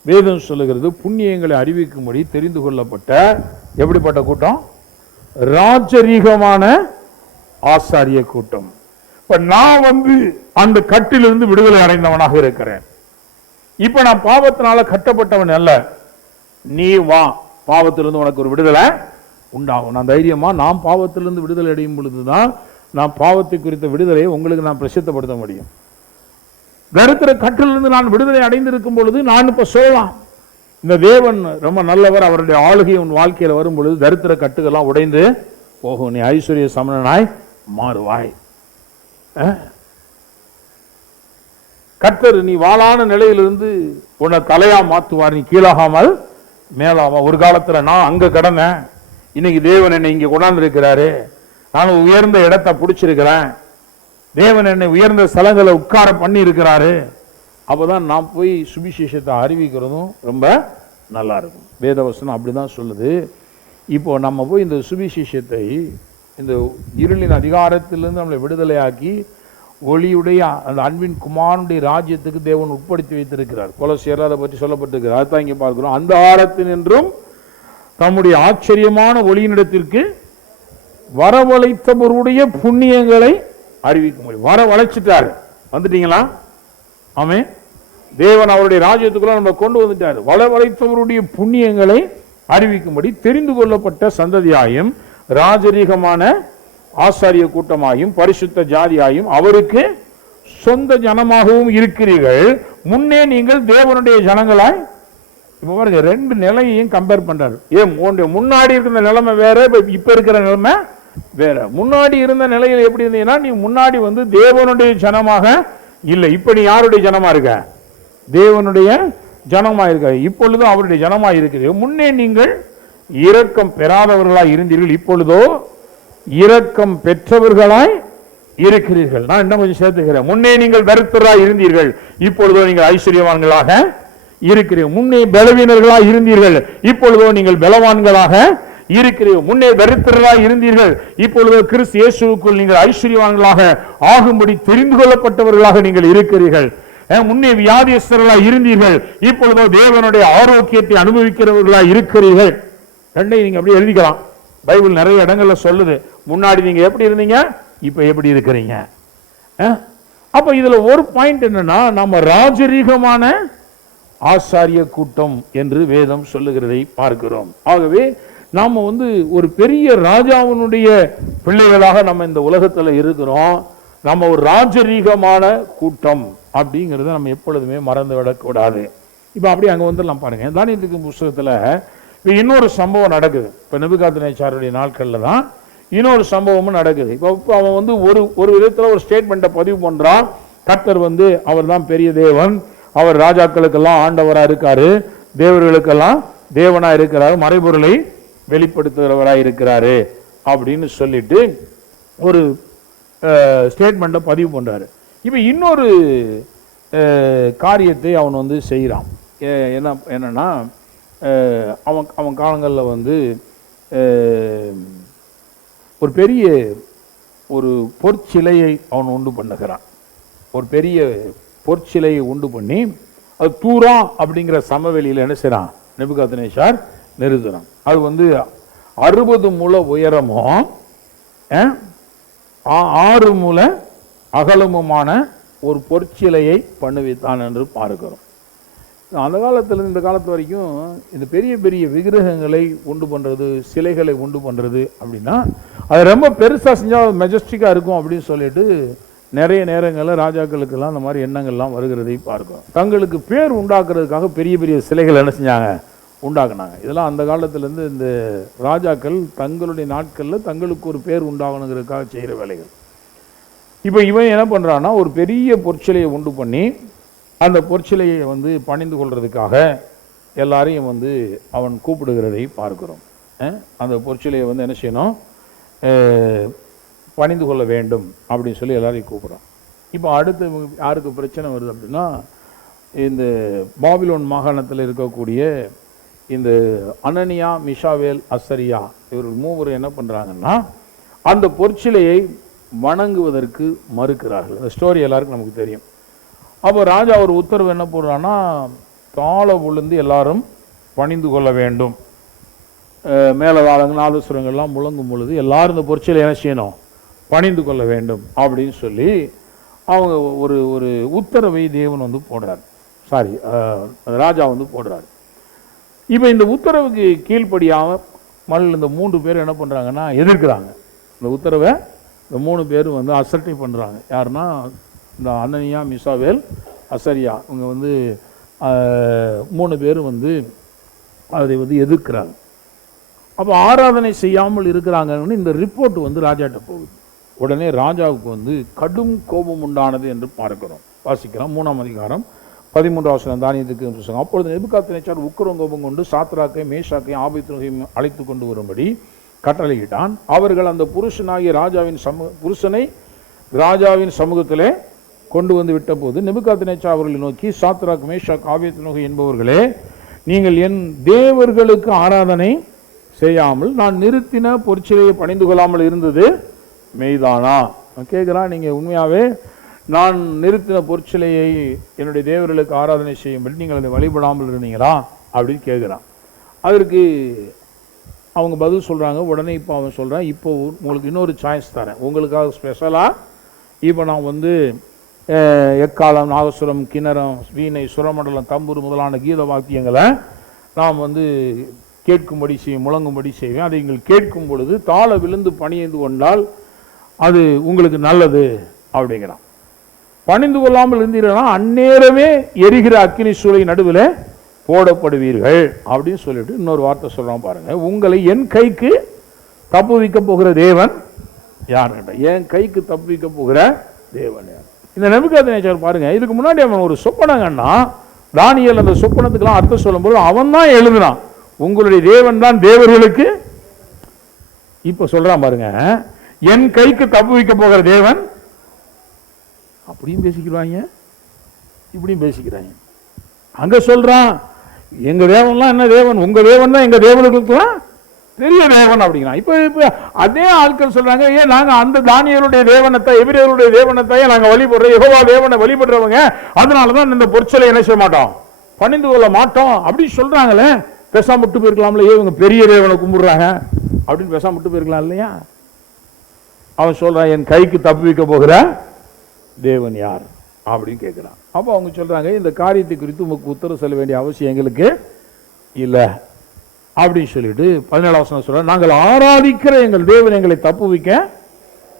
வேதம் சொல்லுகிறது, புண்ணியங்களை அறிவிக்கும்படி தெரிந்து கொள்ளப்பட்ட எப்படிப்பட்ட கூட்டம்? ராஜரீகமான ஆசாரிய கூட்டம். இப்ப நான் அந்த கட்டிலிருந்து விடுதலை அடைந்தவனாக இருக்கிறேன். இப்ப நான் பாவத்தினால கட்டப்பட்டவன் அல்ல, நீ வா, பாவத்திலிருந்து உனக்கு ஒரு விடுதலை உண்டாகும். நான் தைரியமா நான் பாவத்திலிருந்து விடுதலை அடையும் பொழுதுதான் நான் பாவத்தை குறித்த விடுதலையை உங்களுக்கு நான் பிரசித்தப்படுத்த முடியும். தரித்திர கட்டிலிருந்து நான் விடுதலை அடைந்திருக்கும் பொழுது நான் இப்ப சொல்லலாம், இந்த தேவன் ரொம்ப நல்லவர், அவருடைய ஆளுகை உன் வாழ்க்கையில் வரும் பொழுது தரித்திர கட்டுகள்லாம் உடைந்து போகும், நீ ஐஸ்வர்ய சமணனாய் மாறுவாய். கர்த்தர் நீ வாழான நிலையிலிருந்து உன்னை தலையா மாற்றுவார், நீ கீழாகாமல் மேலாமா. ஒரு காலத்துல நான் அங்க கடந்தேன், இன்னைக்கு தேவன் என்னை இங்க கொண்டாந்து இருக்கிறாரு, நான் உயர்ந்த இடத்தை பிடிச்சிருக்கிறேன், தேவன் என்னை உயர்ந்த ஸ்தலங்களை உட்கார பண்ணி இருக்கிறாரு. அப்பதான் நான் போய் சுவிசேஷத்தை அறிவிக்கிறதும் ரொம்ப நல்லா இருக்கும். வேதவசனம் அப்படிதான் சொல்லுது. இப்போ நம்ம போய் இந்த சுவிசேஷத்தை இந்த இருளின் அதிகாரத்திலிருந்து நம்மளை விடுதலையாக்கி ஒளியுடைய அந்த அன்பின் குமாரனுடைய ராஜ்யத்துக்கு தேவன் உட்படுத்தி வைத்திருக்கிறார். கொலோசியர் அதை பற்றி சொல்லப்பட்டிருக்கிறார். அதான் இங்கே பார்க்கிறோம், அந்த ஆரத்தினின்றும் தம்முடைய ஆச்சரியமான ஒளியினிடத்திற்கு வரவழைத்தவருடைய புண்ணியங்களை அறிவிக்க முடியும். வரவழைச்சிட்டாரு, வந்துட்டீங்களா? ஆமே, தேவன் அவருடைய ராஜ்யத்துக்குள்ள நம்ம கொண்டு வந்துட்டாரு. வரவழைத்தவருடைய புண்ணியங்களை அறிவிக்கும்படி தெரிந்து கொள்ளப்பட்ட சந்ததியாயும் ராஜரீகமான ஆசாரிய கூட்டமாயும் பரிசுத்த ஜாதியாயும் அவருக்கு சொந்த ஜனமாகவும் இருக்கிறீர்கள். முன்னே நீங்கள் தேவனுடைய ஜனங்களாய். இப்ப பாருங்க, ரெண்டு நிலையையும் கம்பேர் பண்றாரு. முன்னாடி இருக்கிற நிலைமை வேற, இப்ப இருக்கிற நிலைமை வேற. முன்னாடி இருந்த நிலையில் எப்படி இருந்தீங்கன்னா, நீ முன்னாடி தேவனுடைய ஜனமாக இல்லை, இப்ப நீ யாருடைய ஜனமா இருக்க? தேவனுடைய ஜனமா இருக்க. இப்பொழுது அவருடைய ஜனமா இருக்கிறீர்கள். முன்னே நீங்கள் இரக்கம் பெறாதவர்களாய் இருந்தீர்கள், இப்பொழுதோ இரக்கம் பெற்றவர்களாய் இருக்கிறீர்கள். நான் இன்னும் கொஞ்சம் சேர்த்துக்கிறேன். முன்னே நீங்கள் தரித்திரராய் இருந்தீர்கள், இப்பொழுதோ நீங்கள் ஐஸ்வர்யவான்களாக இருக்கிறீர்கள். முன்னே பலவீனர்களாய் இருந்தீர்கள், இப்பொழுதோ நீங்கள் பலவான்களாக இருக்கிறீர்கள். முன்னே தரித்திரராய் இருந்தீர்கள், இப்பொழுதோ கிறிஸ்து இயேசுவுக்குள் நீங்கள் ஐஸ்வர்யவான்களாக ஆகும்படி தெரிந்து கொள்ளப்பட்டவர்களாக நீங்கள் இருக்கிறீர்கள். முன்னே வியாதியஸ்தர்களாய் இருந்தீர்கள், இப்பொழுதோ தேவனுடைய ஆரோக்கியத்தை அனுபவிக்கிறவர்களாய் இருக்கிறீர்கள். ரெண்டையும் நீங்க அப்படி எழுதிக்கலாம். பைபிள் நிறைய இடங்கள்ல சொல்லுது, முன்னாடி நீங்க எப்படி இருந்தீங்க, இப்ப எப்படி இருக்கிறீங்க. அப்ப இதுல ஒரு பாயிண்ட் என்னன்னா, நம்ம ராஜரீகமான ஆசாரிய கூட்டம் என்று வேதம் சொல்லுகிறதை பார்க்கிறோம். ஆகவே நாம ஒரு பெரிய ராஜாவினுடைய பிள்ளைகளாக நம்ம இந்த உலகத்துல இருக்கிறோம். நம்ம ஒரு ராஜரீகமான கூட்டம் அப்படிங்கிறத நம்ம எப்பொழுதுமே மறந்து விடக்கூடாது. இப்போ அப்படி அங்கே வந்துடலாம் பாருங்க. தானியேலுக்கு புஸ்தகத்தில் இப்போ இன்னொரு சம்பவம் நடக்குது. இப்போ நேபுகாத்நேச்சாருடைய நாட்களில் தான் இன்னொரு சம்பவமும் நடக்குது. இப்போ அவன் ஒரு விதத்தில் ஒரு ஸ்டேட்மெண்ட்டை பதிவு பண்ணுறான். கர்த்தர் அவர் தான் பெரிய தேவன், அவர் ராஜாக்களுக்கெல்லாம் ஆண்டவராக இருக்காரு, தேவர்களுக்கெல்லாம் தேவனாக இருக்கிறாரு, மறைபொருளை வெளிப்படுத்துகிறவராக இருக்கிறாரு அப்படின்னு சொல்லிட்டு ஒரு ஸ்டேட்மெண்ட்டை பதிவு பண்ணுறாரு. இப்போ இன்னொரு காரியத்தை அவன் செய்கிறான். என்னன்னா அவன் காலங்களில் ஒரு பெரிய ஒரு பொற்சிலையை அவன் உண்டு பண்ணுகிறான். ஒரு பெரிய பொற்சிலையை உண்டு பண்ணி அது தூரா அப்படிங்கிற சமவெளியில் என்ன செய்கிறான், நேபுகாத்நேச்சார் நிறுத்துறான். அது 60 முழ உயரமும் 6 முழ அகலமுமான ஒரு பொற்சிலையை பண்ணுவித்தான் என்று பார்க்கிறோம். அந்த காலத்தில் இந்த காலத்து வரைக்கும் இந்த பெரிய பெரிய விக்கிரகங்களை உண்டு பண்ணுறது, சிலைகளை உண்டு பண்ணுறது அப்படின்னா அது ரொம்ப பெருசாக செஞ்சால் மெஜஸ்டிக்காக இருக்கும் அப்படின்னு சொல்லிட்டு நிறைய நேரங்களில் ராஜாக்களுக்கெல்லாம் அந்த மாதிரி எண்ணங்கள்லாம் வருகிறதை பார்க்கும். தங்களுக்கு பேர் உண்டாக்குறதுக்காக பெரிய பெரிய சிலைகள் என்ன செஞ்சாங்க, உண்டாக்குனாங்க. இதெல்லாம் அந்த காலத்திலேருந்து இந்த ராஜாக்கள் தங்களுடைய நாட்களில் தங்களுக்கு ஒரு பேர் உண்டாகணுங்கிறதுக்காக செய்கிற வேலைகள். இப்போ இவன் என்ன பண்ணுறான்னா ஒரு பெரிய பொற்சிலையை உண்டு பண்ணி அந்த பொற்சிலையை பணிந்து கொள்றதுக்காக எல்லாரையும் அவன் கூப்பிடுகிறதை பார்க்கிறோம். அந்த பொற்சிலையை என்ன செய்யணும், பணிந்து கொள்ள வேண்டும் அப்படின்னு சொல்லி எல்லாரையும் கூப்பிடுறான். இப்போ அடுத்து யாருக்கு பிரச்சனை வருது அப்படின்னா, இந்த பாபிலோன் மாகாணத்தில் இருக்கக்கூடிய இந்த அனனியா, மிஷாவேல், அசரியா இவர்கள் மூவரும் என்ன பண்ணுறாங்கன்னா அந்த பொற்சிலையை வணங்குவதற்கு மறுக்கிறார்கள். இந்த ஸ்டோரி எல்லாருக்கும் நமக்கு தெரியும். அப்போ ராஜா ஒரு உத்தரவு என்ன போடுறான்னா, தாழ விழுந்து எல்லாரும் பணிந்து கொள்ள வேண்டும், மேலதாளங்கள் ஆலோசனைகள்லாம் முழங்கும் பொழுது எல்லாரும் இந்த பொற்சிலை என்ன செய்யணும், பணிந்து கொள்ள வேண்டும் அப்படின்னு சொல்லி அவங்க ஒரு உத்தரவை தேவன் போடுறார். சாரி, ராஜா போடுறார். இப்போ இந்த உத்தரவுக்கு கீழ்ப்படியாமல் இந்த 3 பேர் என்ன பண்ணுறாங்கன்னா எதிர்க்கிறாங்க. இந்த உத்தரவை இந்த 3 பேரும் அசட்டை பண்ணுறாங்க. யாருன்னா இந்த அனனியா, மிஷாவேல், அசரியா இவங்க 3 பேரும் அதை எதிர்க்கிறாங்க. அப்போ ஆராதனை செய்யாமல் இருக்கிறாங்கன்னு இந்த ரிப்போர்ட் ராஜாட்ட போகுது. உடனே ராஜாவுக்கு கடும் கோபம் உண்டானது என்று பார்க்கிறோம். வாசிக்கிறோம் 3ஆம் அதிகாரம் 13ஆம் வசனம் தானியேலுக்கு புத்தகம். அப்பொழுது நேபுகாத்நேச்சார் உக்கிரம் கோபம் கொண்டு சாத்ராக்கை, மேஷாக்கையும் ஆபேத்நேகோவையும் அழைத்து கொண்டு வரும்படி கட்டளையிட்டான். அவர்கள் அந்த புருஷனை ராஜாவின் சமூகத்திலே கொண்டு விட்ட போது நேபுகாத்நேச்சார் அவர்களை நோக்கி, சாத்ராக், மேஷாக், ஆபேத்நேகோ என்பவர்களே, நீங்கள் என் தேவர்களுக்கு ஆராதனை செய்யாமல் நான் நிறுத்தின பொற்சிலையை பணிந்து கொள்ளாமல் இருந்தது மெய்தானா? கேட்குறான், நீங்கள் உண்மையாகவே நான் நிறுத்தின பொற்சிலையை என்னுடைய தேவர்களுக்கு ஆராதனை செய்யும்படி நீங்கள் அதை வழிபடாமல் இருந்தீங்களா அப்படின்னு கேட்குறான். அதற்கு அவங்க பதில் சொல்கிறாங்க. உடனே இப்போ அவன் சொல்கிறான், இப்போ உங்களுக்கு இன்னொரு சாய்ஸ் தரேன், உங்களுக்காக ஸ்பெஷலாக இப்போ நான் எக்காலம், நாகசுரம், கிணறம், வீணை, சுரமண்டலம், தம்பூர் முதலான கீத வாக்கியங்களை நாம் கேட்கும்படி செய்யும், முழங்கும்படி செய்வேன். அதை நீங்கள் கேட்கும் பொழுது தாழ விழுந்து பணிந்து கொண்டால் அது உங்களுக்கு நல்லது அப்படிங்கிறான். பணிந்து கொள்ளாமல் இருந்தீர்களா அந்நேரமே எரிகிற அக்கினி சூளை நடுவில் போடப்படுவீர்கள் அப்படின்னு சொல்லிட்டு இன்னொரு வார்த்தை சொல்றான் பாருங்க. உங்களை என் கைக்கு தப்பு வைக்க போகிற தேவன் யார்? என் கைக்கு தப்பு வைக்க போகிற தேவன் யார்? இந்த நேபுகாத்நேச்சார் பாருங்க, இதுக்கு முன்னாடி அவன் ஒரு சொப்பனங்கன்னா தானியேல் அந்த சொப்பனத்துக்கெல்லாம் அர்த்தம் சொல்லும்போது அவன் தான் எழுதுனான், உங்களுடைய தேவன் தான் தேவர்களுக்கு. இப்ப சொல்றான் பாருங்க, என் கைக்கு தப்பு வைக்க போகிற தேவன். அப்படியும் பேசிக்கிறாங்க, இப்படியும் பேசிக்கிறாங்க. அங்க சொல்றான், எங்க தேவன்லாம் என்ன தேவன், உங்க தேவன் தான் எங்க தேவர்களுக்கெல்லாம் பெரிய தேவன் அப்படிங்கிறான். இப்ப அதே ஆட்கள் சொல்றாங்க, ஏன் நாங்க அந்த தானியேலுடைய தேவனத்தை, எபிரேயருடைய தேவனத்தையே நாங்க வழிபடுறோம், யெகோவா தேவனை வழிபடுறவங்க, அதனாலதான் இந்த பொற்சிலை என்ன செய்ய மாட்டோம், பணிந்து கொள்ள மாட்டோம் அப்படின்னு சொல்றாங்களே. பேசாம விட்டு போயிருக்கலாம்ல, இவங்க பெரிய தேவனை கும்பிடுறாங்க அப்படின்னு பேசாம விட்டு போயிருக்கலாம் இல்லையா? அவன் சொல்றான், என் கைக்கு தப்பு வைக்க போகிற தேவன் யார் அப்படின்னு கேட்கிறான். அப்போ அவங்க சொல்றாங்க, இந்த காரியத்தை குறித்து உங்களுக்கு உத்தரவு சொல்ல வேண்டிய அவசியம் எங்களுக்கு இல்லை அப்படின்னு சொல்லிட்டு 17 வசனம் சொல்ற, நாங்கள் ஆராதிக்கிற எங்கள் தேவன் எங்களை தப்புவிக்க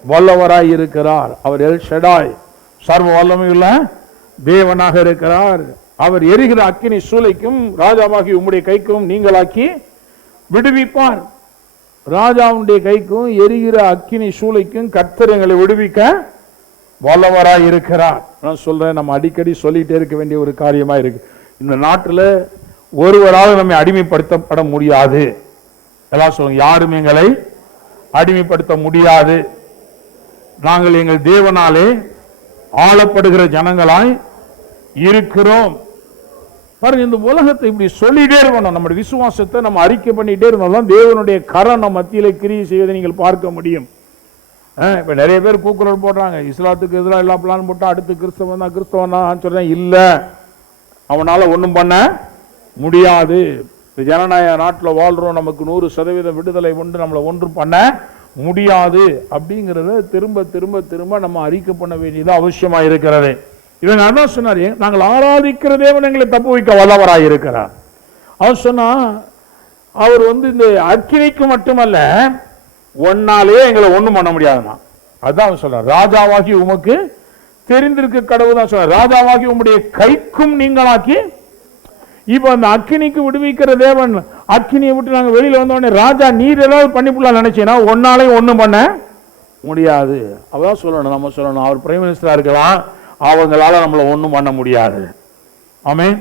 வல்லவராய் இருக்கிறார். அவர் எல் ஷடாய், சர்வ வல்லமையுள்ள தேவனாக இருக்கிறார். அவர் எரிகிற அக்கினி சூளைக்கும் ராஜாவாகி உம்முடைய கைக்கும் நீங்களாக்கி விடுவிப்பார். ராஜாவுடைய கைக்கும் எரிகிற அக்கினி சூளைக்கும் கர்த்தர் எங்களை விடுவிக்க வல்லவராய் இருக்கிறார். நான் சொல்றேன், நம்ம அடிக்கடி சொல்லிட்டே இருக்க வேண்டிய ஒரு காரியமா இருக்கு. இந்த நாட்டில் ஒருவரால் நம்மை அடிமைப்படுத்தப்பட முடியாது. எல்லாம் சொல்லுங்க, யாரும் எங்களை அடிமைப்படுத்த முடியாது. நாங்கள் எங்கள் தேவனாலே ஆளப்படுகிற ஜனங்களாய் இருக்கிறோம். பாருங்க, இந்த உலகத்தை இப்படி சொல்லிட்டே இருக்கணும். நம்முடைய விசுவாசத்தை நம்ம அறிக்கை பண்ணிட்டே இருந்தால்தான் தேவனுடைய கரம் நம்ம மத்தியிலே கிரியை செய்வதை நீங்கள் பார்க்க முடியும். இப்ப நிறைய பேர் கூக்குரல் போடுறாங்க, இஸ்லாத்துக்கு எதிராக எல்லா பிளான் போட்டா அடுத்து கிறிஸ்தவன் தான் கிறிஸ்தவன் தான் சொல்றேன். இல்ல, அவனால ஒன்றும் பண்ண முடியாது. ஜனநாயக நாட்டில் வாழ்றோம், நமக்கு 100% விடுதலை உண்டு, நம்மளை ஒன்றும் பண்ண முடியாது அப்படிங்கிறத திரும்ப திரும்ப திரும்ப நம்ம அறிக்கை பண்ண வேண்டியது அவசியமா இருக்கிறது. இவங்க அதான் சொன்னாரு, நாங்கள் ஆராதிக்கிற தேவன் எங்களை தப்பு வைக்க வல்லவராய் இருக்கிறார். அவர் சொன்னா, அவர் இந்த அக்கினிக்கு மட்டுமல்ல, ஒன்னாலே எங்களை ஒண்ணும் பண்ண முடியாதுன்னா. அதான் அவர் சொல்றார், ராஜாவாகி உமக்கு தெரிந்திருக்க கடவுள் தான் சொல்றார், ராஜாவாகி உம்முடைய கைக்கும் நீங்களாக்கி. இப்ப அந்த அக்கினிக்கு விடுவிக்கிற தேவன், அக்கினியை விட்டு நாங்க வெளியில வந்தோடனே, ராஜா நீர் ஏதாவது பண்ணிவிடலாம் நினைச்சீங்கன்னா ஒன்னாலே ஒண்ணும் பண்ண முடியாது. அவதான் சொல்லணும், நம்ம சொல்லணும். அவர் பிரைம் மினிஸ்டரா இருக்கலாம், அவங்களால நம்மள ஒண்ணும் பண்ண முடியாது. ஆமென்.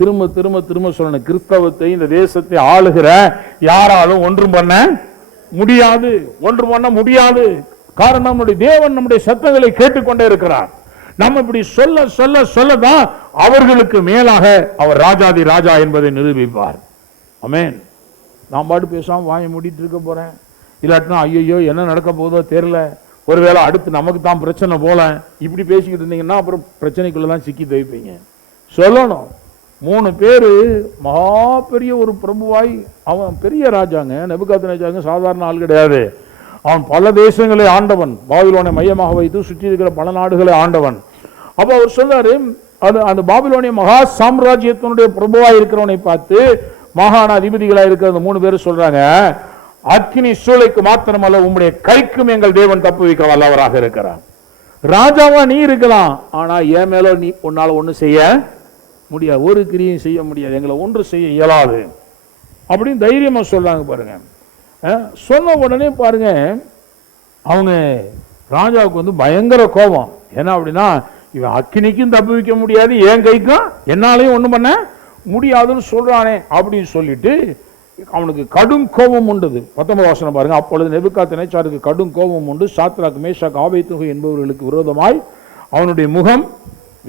திரும்ப திரும்ப திரும்ப சொல்லணும், கிறிஸ்தவத்தை இந்த தேசத்தை ஆளுகிற யாராலும் ஒன்றும் பண்ண முடியாது, ஒன்று பண்ண முடியாது. காரணம், நம்முடைய தேவன் நம்முடைய சத்தங்களை கேட்டுக்கொண்டே இருக்கிறார். நம்ம இப்படி சொல்ல சொல்ல சொல்லதான் அவர்களுக்கு மேலாக அவர் ராஜாதி ராஜா என்பதை நிரூபிப்பார். ஆமென். நான் பாட்டு பேசாம வாயை மூடிட்டு இருக்க போறேன், இல்லாட்டினா ஐயோ என்ன நடக்க போதோ தெரியல, ஒருவேளை அடுத்து நமக்கு தான் பிரச்சனை போல, இப்படி பேசிக்கிட்டு இருந்தீங்கன்னா அப்புறம் பிரச்சனைக்குள்ளதான் சிக்கி தவிப்பீங்க. சொல்லணும், 3 பேரு மகா பெரிய ஒரு பிரபுவாய், அவன் பெரிய ராஜாங்க, நேபுகாத்நேச்சார் சாதாரண ஆள் கிடையாது. அவன் பல தேசங்களை ஆண்டவன், பாபிலோனை மையமாக வைத்து சுற்றி இருக்கிற பல நாடுகளை ஆண்டவன். அப்ப அவர் சொன்னாரு, அந்த பாபிலோனிய மகா சாம்ராஜ்யத்தினுடைய பிரபுவாய் இருக்கிறவனை பார்த்து மாகாண அதிபதிகளாக இருக்கிற 3 பேர் சொல்றாங்க, அக்கினி சூளைக்கு மாத்திரமல்ல உம்முடைய கைக்கும் எங்கள் தேவன் தப்பு வைக்க வல்லவராக இருக்கிறார். ராஜாவா நீ இருக்கலாம், ஆனா என் மேல நீ உன்னால ஒண்ணு செய்ய முடியாது, ஒரு கிரியும் செய்ய முடியாது, எங்களை ஒன்று செய்ய இயலாது அப்படின்னு தைரியமா சொல்றாங்க. பாருங்க, சொன்ன உடனே பாருங்க, அவங்க ராஜாவுக்கு பயங்கர கோபம். என்ன அப்படின்னா, இவன் அக்கினிக்கும் தப்பு வைக்க முடியாது, என் கைக்கும் என்னாலையும் ஒண்ணும் பண்ண முடியாதுன்னு சொல்றானே அப்படின்னு சொல்லிட்டு அவனுக்கு கடும் கோபம் உண்டது. 19 வசனம் பாருங்க. அப்பொழுது நேபுகாத்நேச்சாருக்கு கடும் கோபம் உண்டு, சாத்ராக் மேஷாக் ஆபேத்நேகோ என்பவர்களுக்கு விரோதமாய் அவனுடைய முகம்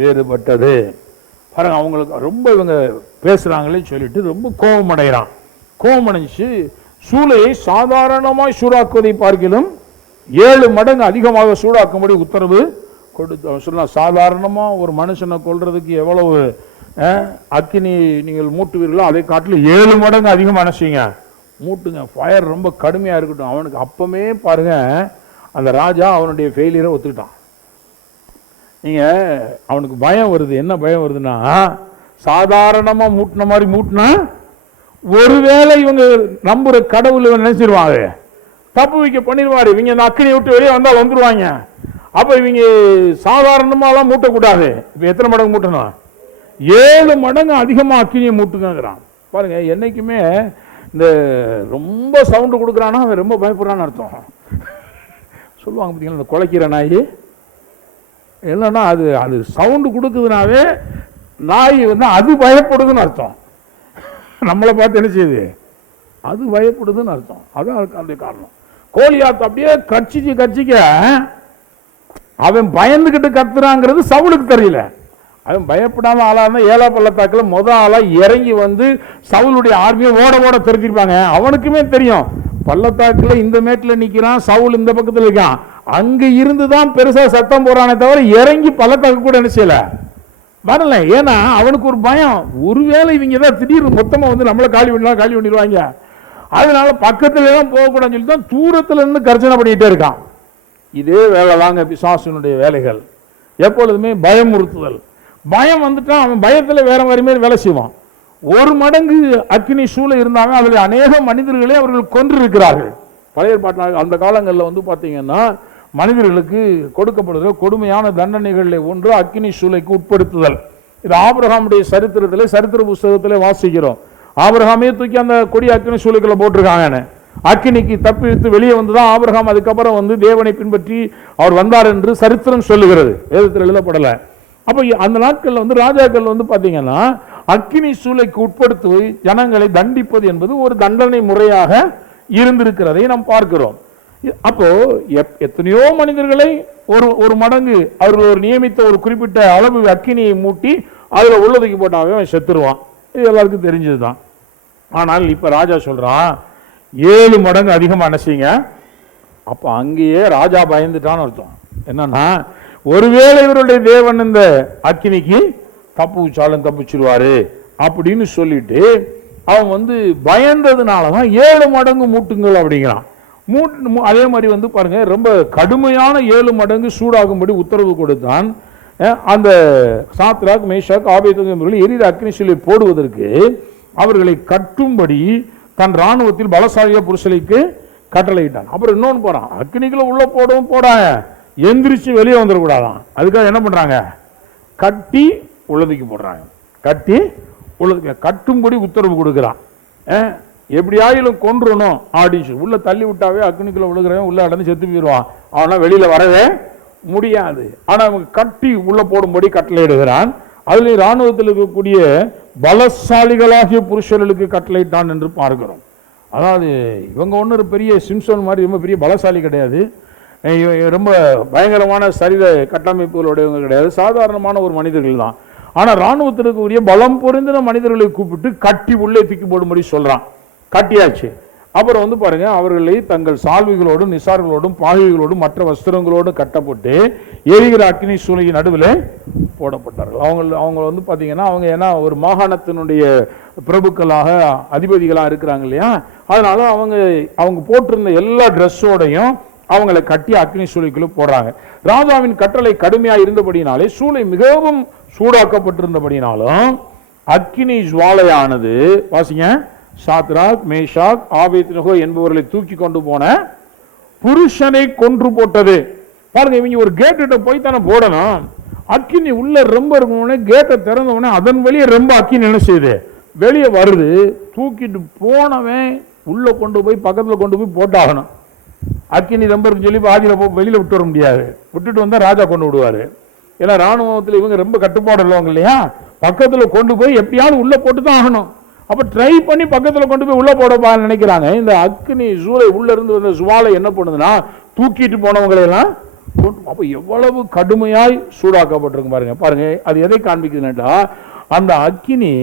வேறுபட்டது. பாருங்க, அவங்களுக்கு ரொம்ப இவங்க பேசுறாங்களே சொல்லிட்டு ரொம்ப கோபம் அடைகிறான். கோபம் அடைஞ்சு சூளையை சாதாரணமாய் சூடாக்குவதை பார்க்கிலும் 7 மடங்கு அதிகமாக சூடாக்கும்படி உத்தரவு கொடுத்து சொன்னா. சாதாரணமா ஒரு மனுஷனை கொல்றதுக்கு எவ்வளவு அக்கினி நீங்கள் மூட்டுவீர்களோ அதை காட்டிலும் 7 மடங்கு அதிகமாக நினைச்சீங்க மூட்டுங்க, ஃபயர் ரொம்ப கடுமையா இருக்கட்டும். அவனுக்கு அப்பமே பாருங்க, அந்த ராஜா அவனுடைய ஃபெயிலியரை ஒத்துக்கிட்டான். நீங்க அவனுக்கு பயம் வருது. என்ன பயம் வருதுன்னா, சாதாரணமா மூட்டின மாதிரி மூட்டினா ஒருவேளை இவங்க நம்புற கடவுள் இவன் நினைச்சிருவாங்க, தப்பு வைக்க பண்ணிடுவாரு, இவங்க அந்த அக்கினியை விட்டு வெளியே வந்தால் வந்துருவாங்க. அப்ப இவங்க சாதாரணமாலாம் மூட்டக்கூடாது. இப்ப எத்தனை மடங்கு மூட்டணும்? 7 மடங்கு அதிகமா அக்கினியை மூட்டுங்கிறான். பாருங்க, என்னைக்குமே இந்த ரொம்ப சவுண்டு கொடுக்குறான்னா அவன் ரொம்ப பயப்படுறான்னு அர்த்தம். சொல்லுவாங்க பார்த்தீங்களா, இந்த குலைக்கிற நாய் இல்லைன்னா அது அது சவுண்டு கொடுக்குதுனாவே நாய் அது பயப்படுதுன்னு அர்த்தம். நம்மளை பார்த்து என்ன செய்யுது, அது பயப்படுதுன்னு அர்த்தம். அதான் அந்த காரணம். கோலியாத் அப்படியே கட்சிக்க அவன் பயந்துகிட்டு கத்துறாங்கிறது சவுலுக்கு தெரியல. அவன் பயப்படாம ஆளா இருந்தா 7 பள்ளத்தாக்குல ஆளா இறங்கி சவுலுடைய ஆர்மியை ஓட ஓட திருத்திருப்பாங்க. அவனுக்குமே தெரியும், பள்ளத்தாக்குல இந்த மேட்டில் நிக்கிறான், சவுல் இந்த பக்கத்தில் இருக்கான், அங்க இருந்துதான் பெருசா சத்தம் போறானே தவிர இறங்கி பள்ளத்தாக்கு கூட என்ன செய்யல வரல. ஏன்னா அவனுக்கு ஒரு பயம், ஒருவேளை இவங்க தான் திடீர்னு மொத்தமா நம்மளை காலி பண்ணிடுவாங்க, அதனால பக்கத்துல எல்லாம் போகக்கூடாதுன்னு சொல்லி தான் தூரத்துல இருந்து கர்ஜனை பண்ணிட்டே இருக்கான். இதே வேலை தாங்க பிசாசுனுடைய வேலைகள், எப்பொழுதுமே பயமுறுத்துதல். பயம் வந்துட்டா அவன் பயத்துல வேற மாதிரி வேலை செய்வான். ஒரு மடங்கு அக்கினி சூளை இருந்தாங்க. அதில் அநேக மனிதர்களை அவர்கள் கொன்றிருக்கிறார்கள். பழைய பாட்டில் அந்த காலங்களில் வந்து பார்த்தீங்கன்னா மனிதர்களுக்கு கொடுக்கப்படுகிற கொடுமையான தண்டனைகளில் ஒன்று அக்கினி சூளைக்கு உட்படுத்துதல். இது ஆபிரகாமுடைய சரித்திர புஸ்தகத்திலே வாசிக்கிறோம். ஆபிரகாமே தூக்கி அந்த கொடி அக்கினி சூளைக்குள்ள போட்டிருக்காங்க. அக்கினிக்கு தப்பித்து வெளியே வந்துதான் ஆபிரகாம் அதுக்கப்புறம் வந்து தேவனை பின்பற்றி அவர் வந்தார் என்று சரித்திரம் சொல்லுகிறது, வேதத்தில் எழுதப்படலை. அப்போ அந்த நாட்களில் வந்து ராஜாக்கள் வந்து பார்த்தீங்கன்னா அக்கினி சூளைக்கு உட்படுத்துவது, ஜனங்களை தண்டிப்பது என்பது ஒரு தண்டனை முறையாக இருந்திருக்கிறதை நாம் பார்க்கிறோம். அப்போ எத்தனையோ மனிதர்களை ஒரு மடங்கு அவர்கள் ஒரு நியமித்த ஒரு குறிப்பிட்ட அளவு அக்கினியை மூட்டி அதுல உள்ளதுக்கு போட்டாவே அவன் செத்துருவான். இது எல்லாருக்கும் தெரிஞ்சதுதான். ஆனால் இப்ப ராஜா சொல்றான் 7 மடங்கு அதிகமா நினைச்சீங்க. அப்ப அங்கேயே ராஜா பயந்துட்டான்னு அர்த்தம். என்னன்னா, ஒருவேளை இவருடைய தேவன் இந்த அக்கினிக்கு தப்புச்சாலும் தப்பிச்சிருவாரு அப்படின்னு சொல்லிட்டு அவன் வந்து பயந்ததுனாலதான் 7 மடங்கு மூட்டுங்கள் அப்படிங்கிறான். அதே மாதிரி வந்து பாருங்க, ரொம்ப கடுமையான 7 மடங்கு சூடாகும்படி உத்தரவு கொடுத்தான். அந்த சாத்ராக் மேஷாக் ஆபேத்நேகோ எரிகிற அக்கினி சூளை போடுவதற்கு அவர்களை கட்டும்படி தன் ராணுவத்தில் பலசாலிய புருஷனுக்கு கட்டளையிட்டான். அப்புறம் இன்னொன்று போறான், அக்கினிக்குள்ள உள்ள போடவும் போடாங்க, எந்திரிச்சு வெளியே வந்துடக்கூடாதான். அதுக்காக என்ன பண்றாங்க, கட்டி உள்ளதுக்கு போடுறாங்க. கட்டி உள்ளதுக்கு கட்டும்படி உத்தரவு கொடுக்கிறான். எப்படியாயிலும் கொன்றணும் அப்படின்னு உள்ள தள்ளி விட்டாவே அக்னிக்குள்ள விழுகிறவன் உள்ள அடந்து செத்து போயிடுவான். அவனா வெளியில வரவே முடியாது. ஆனா அவங்க கட்டி உள்ள போடும்படி கட்டளையிடுகிறான். அதுல இராணுவத்தில் இருக்கக்கூடிய பலசாலிகளாகிய புருஷர்களுக்கு கட்டளையிட்டான் என்று பார்க்கிறோம். அதாவது இவங்க ஒன்றும் பெரிய சிம்சன் மாதிரி ரொம்ப பெரிய பலசாலி கிடையாது, ரொம்ப பயங்கரமான சரீர கட்டமைப்புகளுடையவங்க கிடையாது, சாதாரணமான ஒரு மனிதர்கள் தான். ஆனா இராணுவத்திற்கு உரிய பலம் பொருந்தின மனிதர்களை கூப்பிட்டு கட்டி உள்ளே தூக்கி போடும்படி சொல்றான். கட்டியாச்சு. அப்புறம் வந்து பாருங்க, அவர்களை தங்கள் சால்விகளோடும் நிசார்களோடும் பாகைகளோடும் மற்ற வஸ்திரங்களோடும் கட்டப்பட்டு எரிகிற அக்கினி சூளையின் நடுவில் போடப்பட்டார்கள். அவங்க வந்து பார்த்தீங்கன்னா அவங்க ஏன்னா ஒரு மாகாணத்தினுடைய பிரபுக்களாக அதிபதிகளாக இருக்கிறாங்க இல்லையா, அதனால அவங்க போட்டிருந்த எல்லா ட்ரெஸ்ஸோடையும் அவங்களை கட்டி அக்னி சூளைக்குள்ள போடுறாங்க. ராஜாவின் கட்டளை கடுமையா இருந்தபடினாலே சூளை மிகவும் சூடாக்கப்பட்டிருந்தபடினாலும் அக்கினி ஜுவாலையானது வாசிங்க, சாத்ராக் மேஷாக் ஆபேத்நேகோ என்பவர்களை தூக்கி கொண்டு போன புருஷனை கொன்று போட்டது. பாருங்க, இவங்க ஒரு கேட்டு போய் தானே போடணும். அக்கினி உள்ள ரொம்ப இருக்கணும்னே கேட்டை திறந்த உடனே அதன் வெளியே ரொம்ப அக்கினி என்ன செய்யுது, வெளியே வருது. தூக்கிட்டு போனவன் உள்ள கொண்டு போய் பக்கத்தில் கொண்டு போய் போட்டாகணும். அக்கினி ரொம்ப சொல்லி பாதியில் வெளியில விட்டு வர முடியாது, விட்டுட்டு வந்தா ராஜா கொண்டு விடுவாரு. ஏன்னா ராணுவத்தில் இவங்க ரொம்ப கட்டுப்பாடு உள்ளவங்க இல்லையா, பக்கத்தில் கொண்டு போய் எப்படியாவது உள்ள போட்டு தான் ஆகணும். அப்ப ட்ரை பண்ணி பக்கத்தில் கொண்டு போய் உள்ள போட நினைக்கிறாங்க. இந்த அக்னி சூளை உள்ள இருந்து வந்த ஜுவாலை என்ன பண்ணுதுன்னா தூக்கிட்டு போனவங்களை எல்லாம் அப்ப எவ்வளவு கடுமையாய் சூடாக்கப்பட்டிருக்கு பாருங்க. பாருங்க, அது எதை காண்பிக்குதுன்னா, அந்த அக்கினி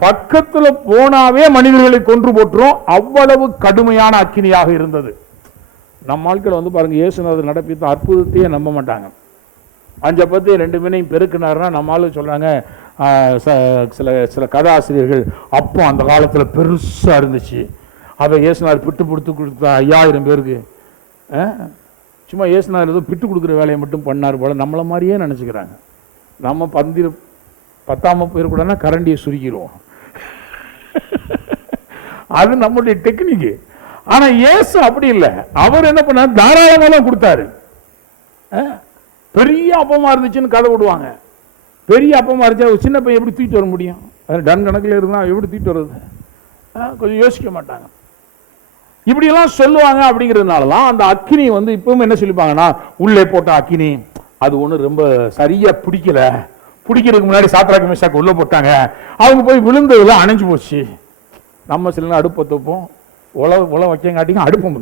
பக்கத்துல போனாவே மனிதர்களை கொன்று போட்டுரும், அவ்வளவு கடுமையான அக்கினியாக இருந்தது. நம்ம ஆட்கள் வந்து பாருங்க, இயேசுநாதர் நடப்பித்த அற்புதத்தையே நம்ப மாட்டாங்க. 5 10 2 மீனையும் பெருக்கினார்னா நம்ம ஆளு சொல்றாங்க, சில கதாசிரியர்கள் அப்போ அந்த காலத்துல பெருசா இருந்துச்சு, அதை இயேசுநாதர் பிட்டு கொடுத்து கொடுத்தா 5000 பேருக்கு. சும்மா இயேசுநாதர் ஏதோ பிட்டு கொடுக்குற வேலையை மட்டும் பண்ணார் போல நம்மளை மாதிரியே நினைச்சுக்கிறாங்க. நம்ம பத்தாம போயிருக்கூடனா கரண்டியை சுருக்கிடுவோம், அது நம்முடைய டெக்னிக்கு. ஆனா இயேசு அப்படி இல்லை, அவர் என்ன பண்ணார், தாராளமாக கொடுத்தாரு. பெரிய அப்பமா இருந்துச்சுன்னு கதை விடுவாங்க. பெரிய அப்பமா இருந்துச்சு சின்ன பையன் எப்படி தூக்கிட்டு வர முடியும், டன் கணக்கில் இருந்தால் எப்படி தூக்கிட்டு வர்றது, கொஞ்சம் யோசிக்க மாட்டாங்க. இப்படியெல்லாம் சொல்லுவாங்க. அப்படிங்கிறதுனால தான் அந்த அக்கினி வந்து இப்பவும் என்ன சொல்லிப்பாங்கன்னா, உள்ளே போட்ட அக்கினி அது ஒன்று ரொம்ப சரியா பிடிக்கல, பிடிக்கிறதுக்கு முன்னாடி சாத்ராக் மேஷாக் உள்ள போட்டாங்க, அவங்க போய் விழுந்ததுல அணைஞ்சு போச்சு. நம்ம சில அடுப்பை தப்போம், உல வைக்கங்காட்டிங்க அடுப்பம்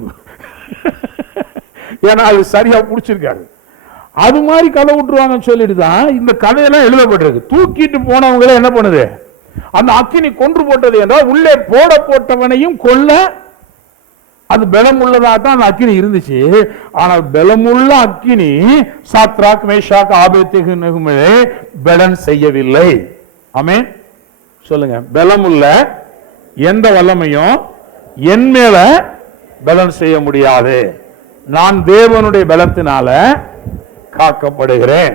ஏன்னா அது சரியா பிடிச்சிருக்காரு. அது மாதிரி கதை விட்டுருவாங்கன்னு சொல்லிட்டு தான் இந்த கதையெல்லாம் எழுதப்பட்டிருக்கு. தூக்கிட்டு போனவங்களே என்ன பண்ணுது, அந்த அக்கினி கொன்று போட்டது என்றால் உள்ளே போட்டவனையும் கொல்ல அது பலம் உள்ளதாக தான் அந்த அக்கினி இருந்துச்சு. ஆனால் பலமுள்ள அக்கினி சாத்ராக் மேஷாக் ஆபேத்நேகோவை பலன் செய்யவில்லை. ஆமென் சொல்லுங்க. பலமுள்ள எந்த வல்லமையும் என் மேல பலன் செய்ய முடியாது, நான் தேவனுடைய பலத்தினால காக்கப்படுகிறேன்.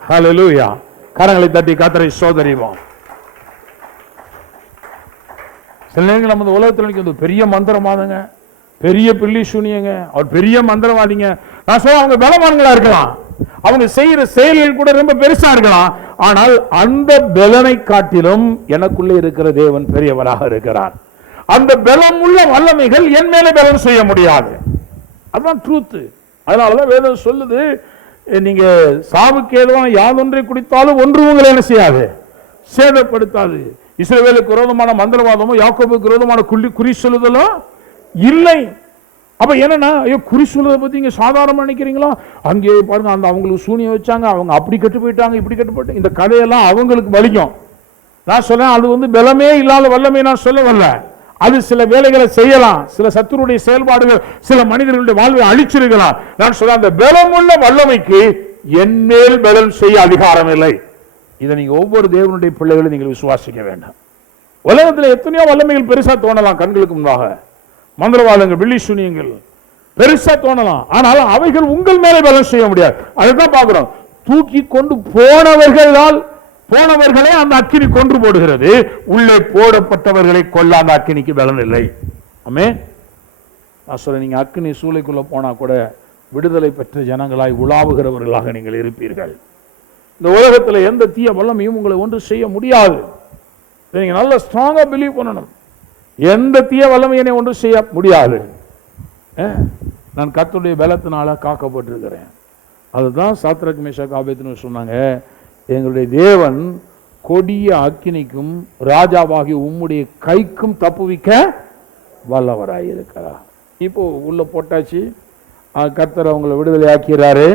ஹல்லேலூயா. கரங்களை தட்டி கர்த்தரை ஸ்தோத்திரிப்போம். சில நேரங்கள் நம்ம இந்த உலகத்தில் பெரிய மந்திரவாதங்க, பெரிய பில்லி சூனியங்க, அவர் பெரிய மந்திரவாதிங்க. நான் சொல்ல அவங்க பலவான்களா இருக்கலாம், அவங்க செய்யற செயல்கள் கூட ரொம்ப பெருசா இருக்கலாம். ஆனால் அந்த பலனை காட்டிலும் எனக்குள்ளே இருக்கிற தேவன் பெரியவராக இருக்கிறார். அந்த பலம் உள்ள வல்லமைகள் என் மேலே பலம் செய்ய முடியாது. அதுதான் ட்ரூத். அதனாலதான் வேதம் சொல்லுது, நீங்க சாவுக்கு ஏதுவான யாதொன்றை குடித்தாலும் ஒன்று உங்களை என்ன செய்யாது, சேதப்படுத்தாது. இஸ்ரவேலுக்கு விரோதமான மந்திரவாதமோ யாக்கோபுக்கு விரோதமான குறி சொல்லுதலும் இல்லை. அப்ப என்னன்னா, ஐயோ குறி சொல்றதை பத்தி நீங்க சாதாரணமா நினைக்கிறீங்களா? அங்கே பாருங்க, அந்த அவங்களுக்கு சூனியம் வச்சாங்க, அவங்க அப்படி கெட்டு போயிட்டாங்க, இப்படி கெட்டு போயிட்டாங்க. இந்த கதையெல்லாம் அவங்களுக்கு வலிக்கும். நான் சொல்றேன், அது வல்லமே இல்லாத வல்லமே நான் சொல்ல வரல. அது சில வேலைகளை செய்யலாம், சில சத்துருடைய செயல்பாடுகள் சில மனிதர்களுடைய வாழ்வை அழிச்சிருக்கலாம். நான் சொல்றேன், அந்த பலமுள்ள வல்லமைக்கு என் மேல் பலம் செய்ய அதிகாரம் இல்லை. இதை நீங்க ஒவ்வொரு தேவனுடைய பிள்ளைகளும் நீங்கள் விசுவாசிக்க வேண்டாம். உலகத்தில் எத்தனையோ வல்லமைகள் பெருசா தோணலாம், கண்களுக்கு முன்பாக மந்திரவாதங்கள், பில்லி சூனியங்கள் பெருசா தோணலாம். ஆனாலும் அவைகள் உங்கள் மேலே பலம் செய்ய முடியாது. அதுதான் பார்க்கிறோம். தூக்கி கொண்டு போனவர்களை அந்த அக்கினி கொன்று போடுகிறது, உள்ளே போடப்பட்டவர்களை கொல்ல அந்த அக்கினிக்கு பலன் இல்லை. ஆமே. நான் சொல்றேன், நீங்க அக்கினி சூளைக்குள்ள போனா கூட விடுதலை பெற்ற ஜனங்களாய் உலாவுகிறவர்களாக நீங்கள் இருப்பீர்கள். இந்த உலகத்தில் எந்த தீய வல்லமையும் உங்களை ஒன்று செய்ய முடியாது. நீங்க நல்ல ஸ்ட்ராங்கா பிலீவ் பண்ணணும். எந்த தீய வல்லமையினை ஒன்று செய்ய முடியாது. நான் கர்த்தருடைய பலத்தினால காக்கப்பட்டிருக்கிறேன். அதுதான் சாத்ராக் மேஷாக் ஆபேத்நேகோ சொன்னாங்க, எங்களுடைய தேவன் கொடிய அக்கினிக்கும் ராஜாவாகிய உம்முடைய கைக்கும் தப்புவிக்க வல்லவராயிருக்கிறார். இப்போ உள்ள போட்டாச்சு, கர்த்தர் அவங்களை விடுதலை ஆக்கிறாரு.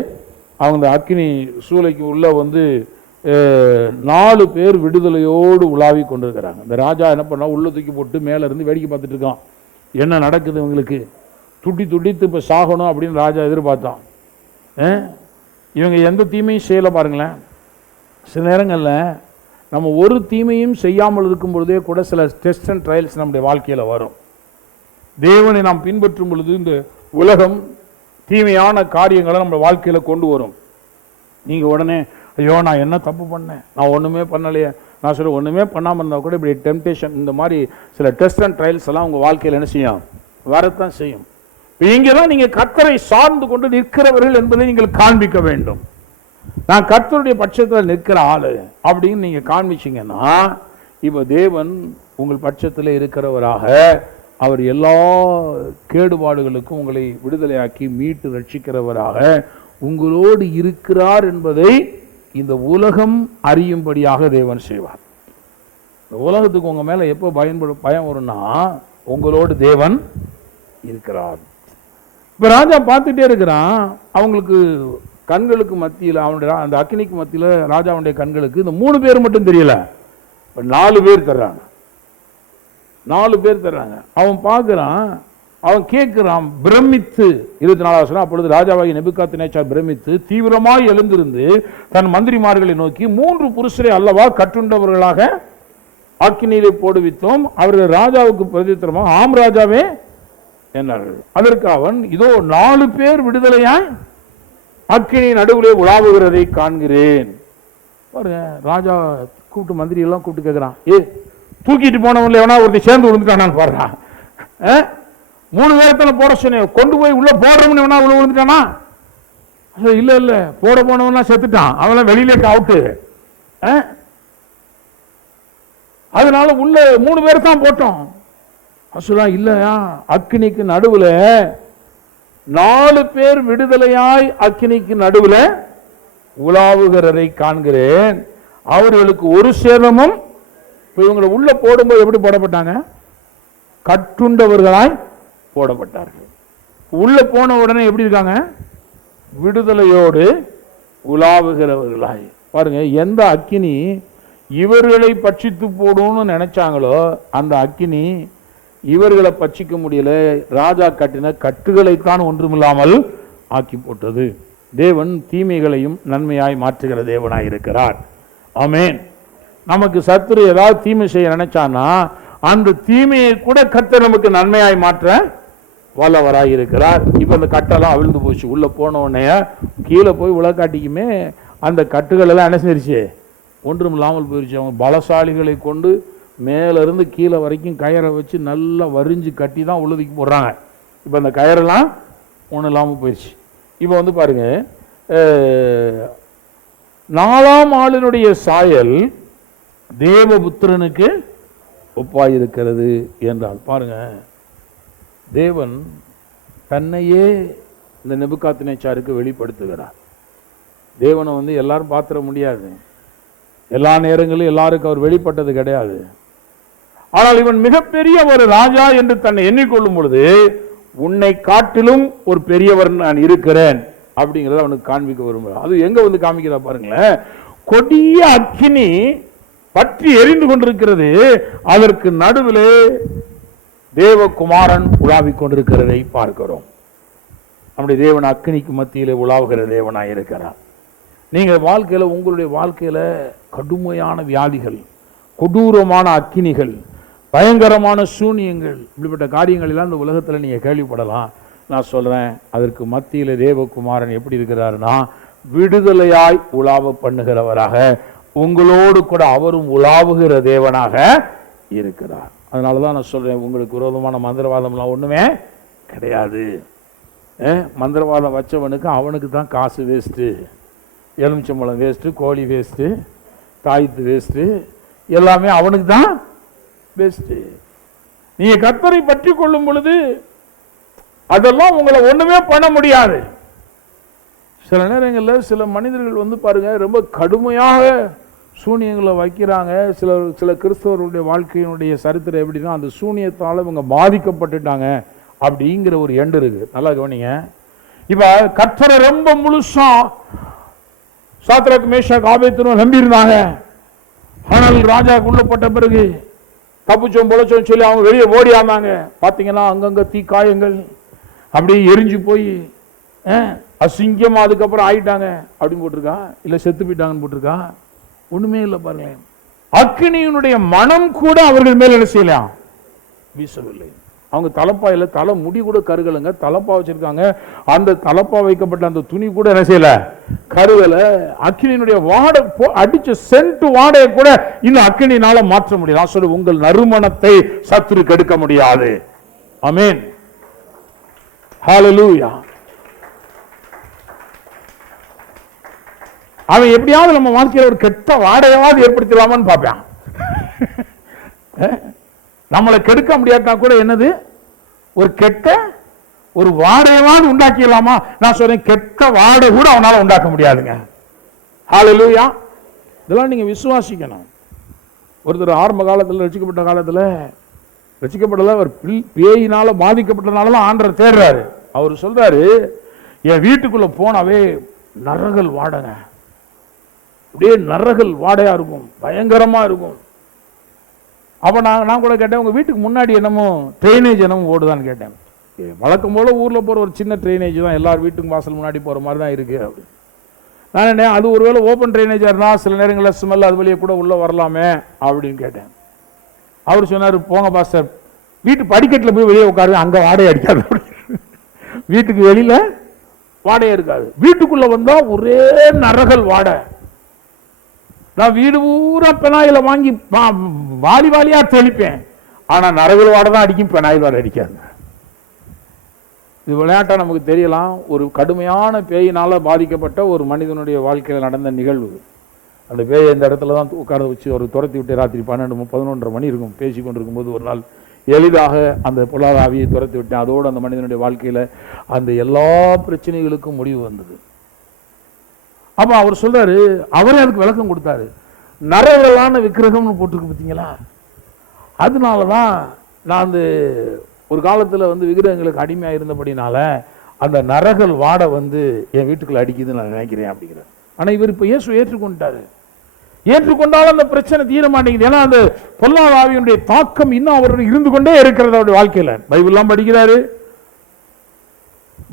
அவங்க அக்கினி சூளைக்கு உள்ள 4 பேர் விடுதலையோடு உலாவி கொண்டிருக்கிறாங்க. இந்த ராஜா என்ன பண்ணா, உள்ள தூக்கி போட்டு மேல இருந்து வேடிக்கை பார்த்துட்டு இருக்கான். என்ன நடக்குது இவங்களுக்கு, துடித்து இப்ப சாகணும் அப்படின்னு ராஜா எதிர்பார்த்தான். இவங்க எந்த தீமையும் செய்யல. பாருங்களேன், சில நேரங்களில் நம்ம ஒரு தீமையும் செய்யாமல் இருக்கும் பொழுதே கூட சில டெஸ்ட் அண்ட் ட்ரையல்ஸ் நம்முடைய வாழ்க்கையில் வரும். தேவனை நாம் பின்பற்றும் பொழுது இந்த உலகம் தீமையான காரியங்களை நம்ம வாழ்க்கையில் கொண்டு வரும். நீங்கள் உடனே, ஐயோ நான் என்ன தப்பு பண்ணேன், நான் ஒன்றுமே பண்ணலையே, நான் சொல்ல ஒன்றுமே பண்ணாமல் இருந்தால் கூட இப்படி டெம்டேஷன், இந்த மாதிரி சில டெஸ்ட் அண்ட் ட்ரையல்ஸ் எல்லாம் உங்கள் வாழ்க்கையில் என்ன செய்யும், வரத்தான் செய்யும். இங்கெல்லாம் நீங்கள் கர்த்தரை சார்ந்து கொண்டு நிற்கிறவர்கள் என்பதை நீங்கள் காண்பிக்க வேண்டும். நான் கர்த்தருடைய பட்சத்தில் நிற்கிற ஆளு அப்படின்னு நீங்க காண்பிச்சீங்கன்னா, இப்ப தேவன் உங்கள் பட்சத்தில் இருக்கிறவராக, அவர் எல்லா கேடுபாடுகளுக்கும் உங்களை விடுதலையாக்கி மீட்டு ரட்சிக்கிறவராக உங்களோடு இருக்கிறார் என்பதை இந்த உலகம் அறியும்படியாக தேவன் செய்வார். இந்த உலகத்துக்கு உங்க மேல எப்போ பயம் வரும்னா, உங்களோடு தேவன் இருக்கிறார். இப்ப ராஜா பார்த்துட்டே இருக்கிறான். அவங்களுக்கு கண்களுக்கு மத்தியில், அவனுடைய அந்த அக்கினிக்கு மத்தியில் ராஜாவுடைய கண்களுக்கு இந்த 3 பேர் மட்டும் தெரியல, 4 பேர் தர்றாங்க. 4 பேர் தர்றாங்க. அவன் பார்க்கிறான், அவன் கேட்கிறான், பிரமித்து 24 வருஷம். அப்பொழுது ராஜாவாகி நேபுகாத்நேச்சார் பிரமித்து தீவிரமாய் எழுந்திருந்து தன் மந்திரிமார்களை நோக்கி, 3 புருஷரை அல்லவா கட்டுண்டவர்களாக அக்கினியிலே போடுவித்தோம், அவர்கள் ராஜாவுக்கு பிரதித்திரமாக ஆம் ராஜாவே என்றார்கள். அதற்கு அவன், இதோ 4 பேர் விடுதலையாய் அக்கினி நடுவுலே உலாவுகிறதை காண்கிறேன். பாருங்க, ராஜா கூப்பிட்டு மந்திரி எல்லாம் கூப்பிட்டு கேட்கிறான், தூக்கிட்டு போனவன்ல எவனா ஒருத்தர் சேர்ந்து விழுந்துட்டானான்னு பாருங்க. 3 பேரத்தில் போட சொன்ன, கொண்டு போய் உள்ள போடுறவன் எவனா உள்ள விழுந்துட்டானா? இல்ல இல்ல, போட போனவனா செத்துட்டான், அவன் வெளியிலே அவுட்டு. அதனால உள்ள 3 பேர் தான் போட்டோம். சொல்ல இல்லையா, அக்கினிக்கு நடுவுல 4 பேர் விடுதலையாய் அக்கினிக்கு நடுவுல உலாவுகிறதை காண்கிறேன், அவர்களுக்கு ஒரு சேதமும். இவங்களை உள்ள போடும்போது எப்படி போடப்பட்டாங்க? கட்டுண்டவர்களாய் போடப்பட்டார்கள். உள்ள போன உடனே எப்படி இருக்காங்க? விடுதலையோடு உலாவுகிறவர்களாய். பாருங்க, எந்த அக்கினி இவர்களை பட்சித்து போடும்னு நினைச்சாங்களோ அந்த அக்கினி இவர்களை பட்சிக்க முடியல. ராஜா கட்டின கட்டுகளைத்தான் ஒன்றுமில்லாமல் ஆக்கி போட்டது. தேவன் தீமைகளையும் நன்மையாய் மாற்றுகிற தேவனாய் இருக்கிறார். ஆமென். நமக்கு சத்துரு ஏதாவது தீமை செய்ய நினைச்சானா அந்த தீமையை கூட கர்த்தர் நமக்கு நன்மையாய் மாற்ற வல்லவராய் இருக்கிறார். இப்ப அந்த கட்டெல்லாம் அவிழ்ந்து போச்சு. உள்ள போன உடனே கீழே போய் உலகாட்டிக்குமே அந்த கட்டுகள் எல்லாம் என்ன செஞ்சிருச்சு? ஒன்றும் இல்லாமல் போயிருச்சு. அவங்க பலசாலிகளை கொண்டு மேல இருந்து கீழே வரைக்கும் கயரை வச்சு நல்லா வரிஞ்சு கட்டி தான் உழுதிக்கு போடுறாங்க. இப்போ அந்த கயரெல்லாம் ஒன்றும் இல்லாமல் போயிடுச்சு. இப்போ வந்து பாருங்க, 4ஆம் ஆளினுடைய சாயல் தேவபுத்திரனுக்கு ஒப்பாயிருக்கிறது என்றால் பாருங்க, தேவன் தன்னையே இந்த நேபுகாத்நேச்சாருக்கு வெளிப்படுத்துகிறார். தேவனை வந்து எல்லாரும் பார்த்துட முடியாது, எல்லா நேரங்களிலும் எல்லாருக்கும் அவர் வெளிப்பட்டது கிடையாது. ஆனால் இவன் மிகப்பெரிய ஒரு ராஜா என்று தன்னை எண்ணிக்கொள்ளும் பொழுது, உன்னை காட்டிலும் ஒரு பெரியவர் நான் இருக்கிறேன் அப்படிங்கிறத அவனுக்கு காண்பிக்க விரும்புகிறான். அது எங்க வந்து காமிக்கிறா பாருங்களேன், கொடிய அக்கினி பற்றி எரிந்து கொண்டிருக்கிறது, அதற்கு நடுவிலே தேவகுமாரன் உலாவிக் கொண்டிருக்கிறதை பார்க்கிறோம். நம்முடைய தேவன் அக்கினிக்கு மத்தியிலே உலாவுகிற தேவனாய் இருக்கிறார். நீங்கள் வாழ்க்கையில, உங்களுடைய வாழ்க்கையில கடுமையான வியாதிகள், கொடூரமான அக்கினிகள், பயங்கரமான சூனியங்கள், இப்படிப்பட்ட காரியங்கள் எல்லாம் இந்த உலகத்தில் நீங்க கேள்விப்படலாம். நான் சொல்றேன், அதற்கு மத்தியில தேவகுமாரன் எப்படி இருக்கிறாருன்னா, விடுதலையாய் உலாவ பண்ணுகிறவராக, உங்களோடு கூட அவரும் உலாவுகிற தேவனாக இருக்கிறார். அதனாலதான் நான் சொல்றேன், உங்களுக்கு விரோதமான மந்திரவாதம்லாம் ஒண்ணுமே கிடையாது. மந்திரவாதம் வச்சவனுக்கு அவனுக்கு தான் காசு வேஸ்ட்டு, எலுமிச்சம்பழம் வேஸ்ட்டு, கோழி வேஸ்ட்டு, தாய்த்து வேஸ்ட்டு, எல்லாமே அவனுக்கு தான் வேஸ்ட்டு. நீங்க கர்த்தரை பற்றி கொள்ளும் பொழுது அதெல்லாம் உங்களை ஒண்ணுமே பண்ண முடியாது. சில நேரங்களில் சில மனிதர்கள் வந்து பாருங்க, ரொம்ப கடுமையாக சூனியங்களை வைக்கிறாங்க. சில கிறிஸ்தவர்களுடைய வாழ்க்கையினுடைய சரித்திரம் எப்படின்னா, அந்த சூனியத்தால் இவங்க பாதிக்கப்பட்டுட்டாங்க அப்படிங்கிற ஒரு எண்டு இருக்கு. நல்லா கவனிங்க. இப்ப கர்த்தரை ரொம்ப முழுசா சாத்ராக் மேஷாக் ஆபேத்நேகோ நம்பியிருந்தாங்க. ஆனால் ராஜா உள்ளப்பட்ட பிறகு தப்புச்சோம் பொழைச்சோம் சொல்லி அவங்க வெளியே ஓடியாந்தாங்க. பார்த்தீங்கன்னா அங்கங்க தீக்காயங்கள் அப்படியே எரிஞ்சு போய் அசிங்கமா அதுக்கப்புறம் ஆயிட்டாங்க அப்படின்னு போட்டிருக்கா, இல்ல செத்து போயிட்டாங்கன்னு போட்டிருக்கா? ஒண்ணுமே இல்லை பாருங்க. அக்கினியினுடைய மனம் கூட அவர்கள் மேல் என்ன செய்யலாம், வீசவில்லை. அவங்க தலப்பாயில தலை முடி கூட கருகலுங்க, தலப்பா வச்சிருக்காங்க. அந்த தலப்பா வைக்கப்பட்ட அந்த துணி கூட என்ன செய்யல, கருகல. அக்கினியினுடைய வாடை அடிச்ச சென்ட் வாடையை கூட இந்த அக்கினினால மாற்ற முடியாது. நான் சொல்ல, உங்கள் நறுமணத்தை சத்துரு கெடுக்க முடியாது. ஆமென், ஹல்லேலூயா. அவன் எப்படியாவது நம்ம வாழ்க்கையில ஒரு கெட்ட வாடையாவது ஏற்படுத்தலாமான்னு பார்ப்பான். நம்மளை கெடுக்க முடியாட்டா கூட என்னது, ஒரு கெட்ட ஒரு வாடையாவது உண்டாக்கிடலாமா? நான் சொல்றேன், கெட்ட வாடை கூட அவனால உண்டாக்க முடியாதுங்க. ஹல்லேலூயா. இதெல்லாம் நீங்க விசுவாசிக்கணும். ஒருத்தர் ஆரம்ப காலத்தில் ரட்சிக்கப்பட்ட காலத்தில் ரட்சிக்கப்படல, அவர் பேயினால பாதிக்கப்பட்டனால ஆண்டவர் தேடுறாரு. அவர் சொல்றாரு, என் வீட்டுக்குள்ள போனாவே நரகல் வாடங்க, அப்படியே நரகல் வாடையா இருக்கும், பயங்கரமா இருக்கும். அப்ப நான் கூட கேட்டேன், உங்க வீட்டுக்கு முன்னாடி என்னமோ ட்ரைனேஜ் என்னமோ ஓடுதான்னு கேட்டேன். வழக்கம் போல ஊர்ல போற ஒரு சின்ன ட்ரைனேஜ் தான், எல்லார் வீட்டுக்கும் வாசல் முன்னாடி போற மாதிரி தான் இருக்கு அப்படி. நான் என்ன, அது ஒருவேளை ஓப்பன் ட்ரைனேஜா இருந்தா சில நேரங்களில் ஸ்மெல் அது வழியே கூட உள்ள வரலாமே அப்படின்னு கேட்டேன். அவர் சொன்னார், போங்க பாஸ்டர், வீட்டு படிக்கட்டில் போய் வெளியே உட்காருங்க, அங்க வாடகை அடிக்காது. வீட்டுக்கு வெளியில வாடகை இருக்காது, வீட்டுக்குள்ள வந்தா ஒரே நரகல் வாடை. நான் வீடு பூரா பெனாயில வாங்கி வாலி வாலியா தெளிப்பேன், ஆனா நரகல் வாடை தான் அடிக்கும், பெனாயில் வாடை அடிக்காது. இது விளையாட்டா நமக்கு தெரியலாம். ஒரு கடுமையான பேயினால பாதிக்கப்பட்ட ஒரு மனிதனுடைய வாழ்க்கையில் நடந்த நிகழ்வு. அந்த பேயை இந்த இடத்துல தான் உட்கார வச்சு ஒரு துரத்தி விட்டு ராத்திரி 12-11:30 மணி இருக்கும் பேசி கொண்டிருக்கும் போது ஒரு நாள் எளிதாக அந்த பொல்லாத ஆவியை துரத்தி விட்டேன். அதோடு அந்த மனிதனுடைய வாழ்க்கையில அந்த எல்லா பிரச்சனைகளுக்கும் முடிவு வந்தது. அப்ப அவர் சொல்றாரு, அவரே அதுக்கு விளக்கம் கொடுத்தாரு. நரகலான விக்கிரகம்னு போட்டிருக்கு பார்த்தீங்களா, அதனாலதான் நான் அந்த ஒரு காலத்துல வந்து விக்கிரகங்களுக்கு அடிமையா இருந்தபடினால அந்த நரகல் வாடை வந்து என் வீட்டுக்குள்ள அடிக்குதுன்னு நான் நினைக்கிறேன் அப்படிங்கிற. ஆனா இவர் இப்ப இயேசு ஏற்றுக்கொண்டாரு. ஏற்றுக்கொண்டாலும் அந்த பிரச்சனை தீர மாட்டேங்குது. ஏன்னா அந்த பொல்லாத ஆவியினுடைய தாக்கம் இன்னும் அவருடைய இருந்து கொண்டே இருக்கிறது அவருடைய வாழ்க்கையில. பைபிள்லாம் படிக்கிறாரு,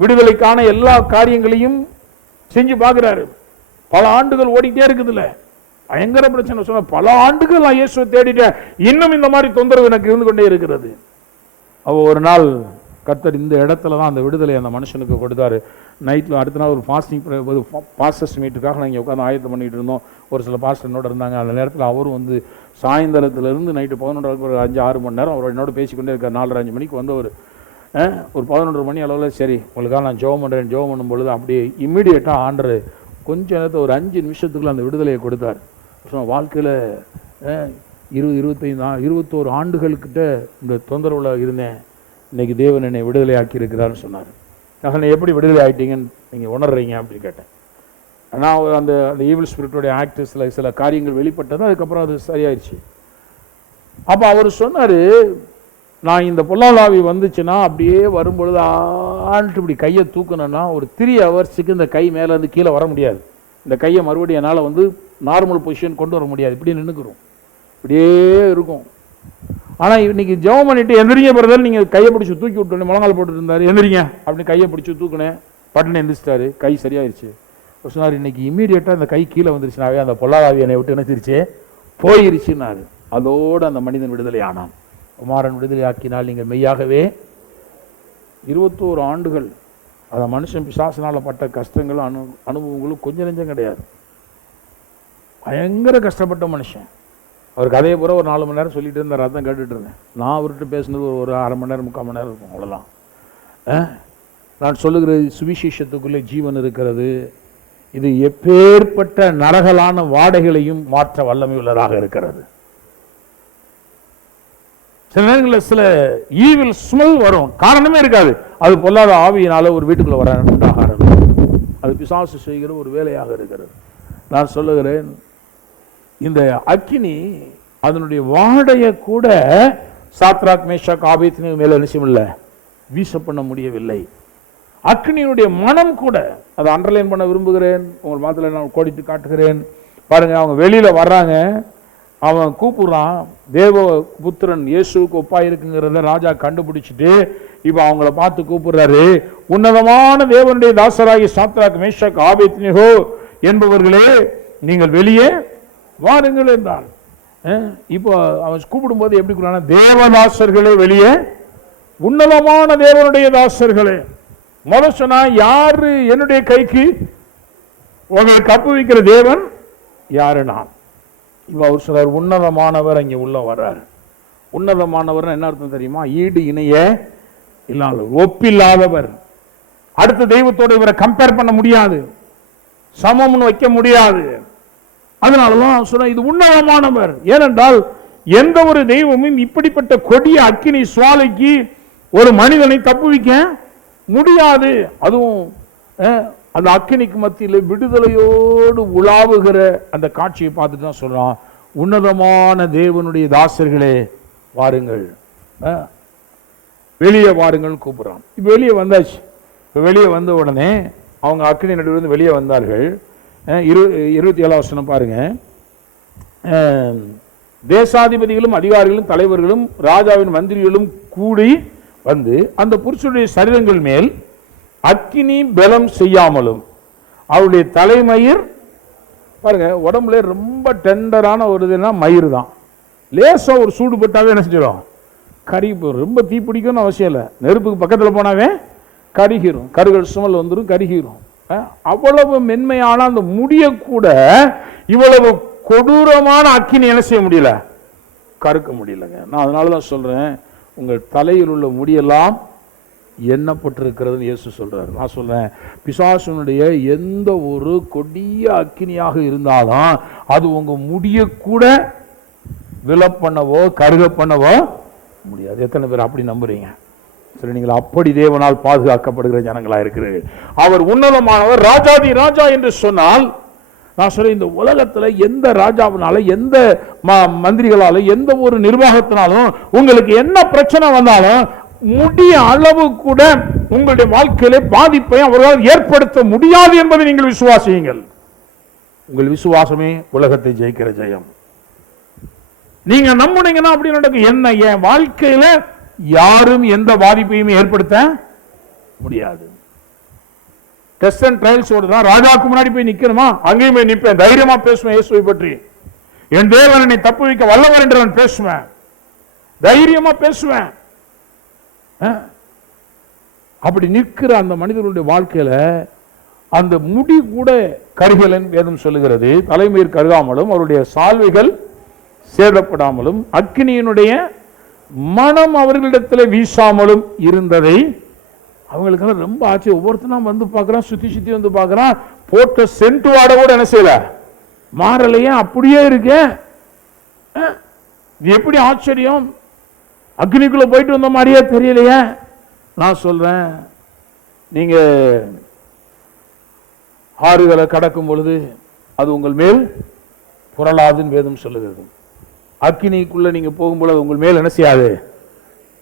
விடுதலைக்கான எல்லா காரியங்களையும் செஞ்சு பார்க்கிறாரு. பல ஆண்டுகள் ஓடிட்டே இருக்குதுல்ல, பயங்கர பிரச்சனை. சொன்ன பல ஆண்டுகள் நான் இயேசுவை தேடிட்டேன், இன்னும் இந்த மாதிரி தொந்தரவு எனக்கு இருந்து கொண்டே இருக்கிறது. அவ ஒரு நாள் கர்த்தர் இந்த இடத்துல தான் அந்த விடுதலை அந்த மனுஷனுக்கு கொடுத்தாரு. நைட்டில் அடுத்த நாள் ஒரு ஃபாஸ்டிங் பாஸ்டர்ஸ் மீட்டுக்காக நாங்கள் இங்கே உட்காந்து ஆயத்தம் பண்ணிகிட்டு இருந்தோம். ஒரு சில பாஸ்டர் என்னோட இருந்தாங்க. அந்த நேரத்தில் அவரும் வந்து சாயந்தரத்துலேருந்து நைட்டு 11 ஒரு 5-6 மணி நேரம் அவர் என்னோட பேசிக்கொண்டே இருக்கார். 4:30-5 மணிக்கு வந்தவர் ஒரு 11 மணி அளவில் சரி உங்களுக்காக நான் ஜெபம் பண்ணுறேன். ஜெபம் பண்ணும்பொழுது அப்படியே இம்மிடியேட்டாக ஆண்டர் கொஞ்ச நேரத்தை ஒரு 5 நிமிஷத்துக்குள்ள அந்த விடுதலையை கொடுத்தார். வாழ்க்கையில் 21 ஆண்டுகள்கிட்ட இந்த தொந்தரவில் இருந்தேன். இன்றைக்கி தேவன் என்னை விடுதலை ஆக்கியிருக்கிறான்னு சொன்னார். நான் எப்படி விடுதலை ஆகிட்டீங்கன்னு நீங்கள் உணர்றீங்க அப்படின்னு கேட்டேன். ஆனால் அந்த ஈவில் ஸ்பிரிட்டோடைய ஆக்டர்ஸில் சில காரியங்கள் வெளிப்பட்டது. அதுக்கப்புறம் அது சரியாயிடுச்சு. அப்போ அவர் சொன்னார், நான் இந்த பொல்லாதாவி வந்துச்சுன்னா அப்படியே வரும்பொழுது ஆள்ட்டு இப்படி கையை தூக்கணுன்னா ஒரு 3 ஹவர்ஸுக்கு இந்த கை மேலேருந்து கீழே வர முடியாது. இந்த கையை மறுபடியும் என்னால் வந்து நார்மல் பொசிஷன் கொண்டு வர முடியாது. இப்படி நின்றுக்கிறோம், இப்படியே இருக்கும். ஆனால் இன்றைக்கி ஜெபம் பண்ணிவிட்டு எந்திரிங்க பிரதர், நீங்கள் கையை பிடிச்சி தூக்கி விட்டோன்னே முழங்கால் போட்டுட்டு இருந்தார். எந்திரிங்க அப்படின்னு கையை பிடிச்சி தூக்குனேன், பட்டுன்னு எந்திரிச்சிட்டாரு, கை சரியாயிருச்சு. சொன்னார் இன்றைக்கி இம்மீடியட்டாக அந்த கை கீழே வந்துருச்சுனாவே அந்த பொல்லாதாவி என்னை விட்டு நினைச்சிருச்சு போயிருச்சுன்னாரு. அதோடு அந்த மனிதன் விடுதலை ஆனான். குமாரன் விடுதலை ஆக்கினால் நீங்கள் மெய்யாகவே 21 ஆண்டுகள் அந்த மனுஷன் பிசாசினால் பட்ட கஷ்டங்களும் அனுபவங்களும் கொஞ்சம் நெஞ்சம் கிடையாது. பயங்கர கஷ்டப்பட்ட மனுஷன். அவர் கதையை பூரா ஒரு 4 மணி நேரம் சொல்லிட்டு இருந்தார். அதான் கேட்டுட்டு இருந்தேன். நான் அவர்கிட்ட பேசுனது ஒரு 1/2 மணி நேரம் 3/4 மணி நேரம் இருக்கும், அவ்வளோதான். நான் சொல்லுகிற சுவிசேஷத்துக்குள்ளே ஜீவன் இருக்கிறது. இது எப்பேற்பட்ட நரகலான வாடைகளையும் மாற்ற வல்லமை உள்ளதாக இருக்கிறது. சில நேரங்களில் சில ஈவில் ஸ்மெல் வரும், காரணமே இருக்காது. அது பொல்லாத ஆவியினால ஒரு வீட்டுக்குள்ள வர உண்டாக அது பிசாசு செய்கிற ஒரு வேலையாக இருக்கிறது. நான் சொல்லுகிறேன், இந்த அக்கினி அதனுடைய வாடையை கூட சாத்ராக் மேஷாக் ஆபேத்நேகோ மேல நிச்சயமில்லை வீச பண்ண முடியவில்லை. அக்னியினுடைய மனம் கூட, அதை அண்டர்லைன் பண்ண விரும்புகிறேன், உங்கள் மாத்திர நான் கோடிட்டு காட்டுகிறேன் பாருங்க. அவங்க வெளியில வர்றாங்க, அவன் கூப்பிடுறான், தேவ புத்திரன் இயேசுவுக்கு ஒப்பா இருக்குங்கிறத ராஜா கண்டுபிடிச்சிட்டு இப்ப அவங்கள பார்த்து கூப்பிடுறாரு, உன்னதமான தேவனுடைய தாசராகி சாத்ராக் மேஷாக் ஆபேத்நேகோ என்பவர்களே நீங்கள் வெளியே வாருங்கள் என்றான். இப்போ அவன் கூப்பிடும்போது எப்படி கூப்பிடுறான், தேவதாசர்களே வெளியே, உன்னதமான தேவனுடைய தாசர்களே. முதல் சொன்னா யாரு என்னுடைய கைக்கு உங்களை கப்பு வைக்கிற தேவன் யாரு? நான். இப்ப அவர் சொல்றார், உன்னதமானவர் அங்கே உள்ள வர்றாரு. உன்னதமானவர் என்ன அர்த்தம் தெரியுமா? ஈடு இணைய இல்லாத, ஒப்பில்லாதவர். அடுத்த தெய்வத்தோடு இவரை கம்பேர் பண்ண முடியாது, சமம்னு வைக்க முடியாது. அதனாலதான் சொன்ன இது உன்னதமானவர். ஏனென்றால் எந்த ஒரு தெய்வமும் இப்படிப்பட்ட கொடிய அக்கினி சுவாலைக்கு ஒரு மனிதனை தப்புவிக்க முடியாது. அதுவும் அந்த அக்கினிக்கு மத்தியில் விடுதலையோடு உலாவுகிற அந்த காட்சியை பார்த்துட்டு தான் சொல்றான், உன்னதமான தேவனுடைய தாசர்களே வாருங்கள், வெளியே வாருங்கள் கூப்பிடுறான். இப்போ வெளியே வந்தாச்சு. இப்போ வெளியே வந்த உடனே அவங்க அக்கினி நடுவிலிருந்து வெளியே வந்தார்கள். 27ஆம் வசனம் பாருங்க. தேசாதிபதிகளும் அதிகாரிகளும் தலைவர்களும் ராஜாவின் மந்திரிகளும் கூடி வந்து அந்த புருஷனுடைய சரீரங்கள் மேல் அக்கினி பலம் செய்யாமலும் அவருடைய தலைமயிர் பாருங்க, உடம்புல ரொம்ப டெண்டரான ஒரு இதுனா மயிர் தான். லேசா ஒரு சூடு பட்டாவே என்ன செஞ்சிடும், கருகி. ரொம்ப தீ பிடிக்கும்னு அவசியம் இல்லை, நெருப்புக்கு பக்கத்தில் போனாவே கருகிரும், கருகள் சுமல் வந்துடும், கருகிரும். அவ்வளவு மென்மையான அந்த முடிய கூட இவ்வளவு கொடூரமான அக்கினி என்ன செய்ய முடியல, கருக்க முடியலங்க. நான் அதனாலதான் சொல்றேன், உங்கள் தலையில் உள்ள முடியெல்லாம் எண்ணப்பட்டிருக்கிறது இயேசு சொல்றாரு. நான் சொல்றேன், பிசாசுனுடைய எந்த ஒரு கொடிய அக்கினியாக இருந்தாலும் அது உங்க முடிய கூட விலை பண்ணவோ கருக பண்ணவோ முடியாது. எத்தனை பேர் அப்படி நம்புறீங்க? சரி, நீங்கள் அப்படி தேவனால் பாதுகாக்கப்படுகிற ஜனங்களா இருக்கிறீர்கள். அவர் உன்னதமானவர், ராஜாதி ராஜா என்று சொன்னால், நான் சொல்றேன், இந்த உலகத்துல எந்த ராஜாவினால, எந்த மந்திரிகளாலும், எந்த ஒரு நிர்வாகத்தினாலும் உங்களுக்கு என்ன பிரச்சனை வந்தாலும் முடிய அளவு கூட உங்களுடைய வாழ்க்கையில பாதிப்பை அவர்களால் ஏற்படுத்த முடியாது என்பதை நீங்கள் விசுவாசியுங்கள். உங்கள் விசுவாசமே உலகத்தை ஜெயிக்கிற ஜெயம். நீங்க நம்புனீங்கன்னா அப்படி நடக்கும். என்ன, என் வாழ்க்கையில யாரும் எந்த பாதிப்பையும் ஏற்படுத்த முடியாது. டெஸ்ட் அண்ட் ட்ரையல்ஸோடு தான் ராஜாவுக்கு முன்னாடி போய் நிக்கணுமா, அங்கேயும் போய் நிற்பேன், தைரியமா பேசுவேன் இயேசுவை பற்றி. என் தேவன் என்னை தப்பு வைக்க வல்லவர் என்று நான் பேசுவேன், தைரியமா பேசுவேன். அப்படி நிற்கிற அந்த மனிதனுடைய வாழ்க்கையில அந்த முடி கூட கருகலன் வேதம் சொல்லுகிறது. தலைமயிர் கருகாமலும் அவருடைய சால்வைகள் சேதப்படாமலும் அக்கினியினுடைய மனம் அவர்களிடத்தில் வீசாமலும் இருந்ததை அவங்களுக்கெல்லாம் ரொம்ப ஆச்சு. ஒவ்வொருத்தரும் வந்து பார்க்குறான், சுற்றி சுற்றி வந்து பார்க்குறான், போட்ட சென்ட் வாட கூட என்ன செய்யல, மாறலையே, அப்படியே இருக்கேன். இது எப்படி ஆச்சரியம், அக்னிக்குள்ள போயிட்டு வந்த மாதிரியே தெரியலையே. நான் சொல்றேன், நீங்க ஆறுகளை கடக்கும் பொழுது அது உங்கள் மேல் புரளாதுன்னு வேதம் சொல்லுகிறது. அக்கினிக்குள்ள நீங்க போகும்போது அது உங்கள் மேல் என்ன செய்யாது,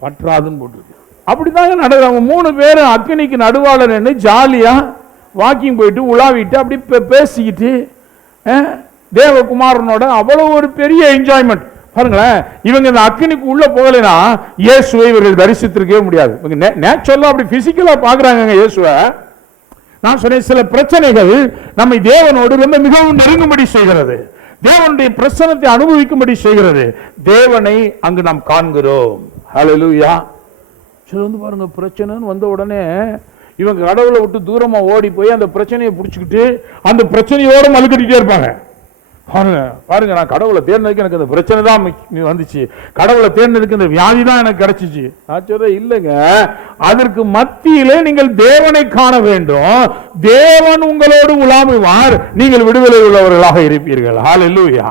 பற்றாதுன்னு போட்டிருக்கு. அப்படித்தாங்க நடக்கிறாங்க. 3 பேரும் அக்கினிக்கு நடுவாளர் என்ன ஜாலியா வாக்கிங் போயிட்டு உலாவிட்டு அப்படி பேசிக்கிட்டு தேவகுமாரனோட அவ்வளவு ஒரு பெரிய என்ஜாய்மெண்ட் பாருங்களேன். இவங்க இந்த அக்கினிக்கு உள்ள போகலைன்னா இயேசுவை இவர்கள் தரிசித்திருக்கவே முடியாது. இவங்க நேச்சுரலா அப்படி பிசிக்கலா பாக்குறாங்க இயேசுவை. நான் சொன்னேன், சில பிரச்சனைகள் நம்மை தேவனோடு ரொம்ப மிகவும் நெருங்கும்படி செய்கிறது, தேவனுடைய பிரசன்னத்தை அனுபவிக்கும்படி செய்கிறது. தேவனை அங்கு நாம் காண்கிறோம். ஹல்லேலூயா. சில வந்து பாருங்க, பிரச்சனைன்னு வந்த உடனே இவங்க கடவுளை விட்டு தூரமா ஓடி போய் அந்த பிரச்சனையை பிடிச்சிக்கிட்டு அந்த பிரச்சனையோட மலுக்கட்டிட்டே இருப்பாங்க. பாருங்க, நான் கடவுளை தேர்ந்ததுக்கு எனக்கு அந்த பிரச்சனை தான் வந்துச்சு, கடவுளை தேர்ந்ததுக்கு இந்த வியாதி தான் எனக்கு கிடைச்சிச்சு. நான் சொல்றேன், இல்லைங்க, அதற்கு மத்தியிலே நீங்கள் தேவனை காண வேண்டும். தேவன் உங்களோடு உலாவுவார், நீங்கள் விடுதலை உள்ளவர்களாக இருப்பீர்கள். ஹல்லேலூயா.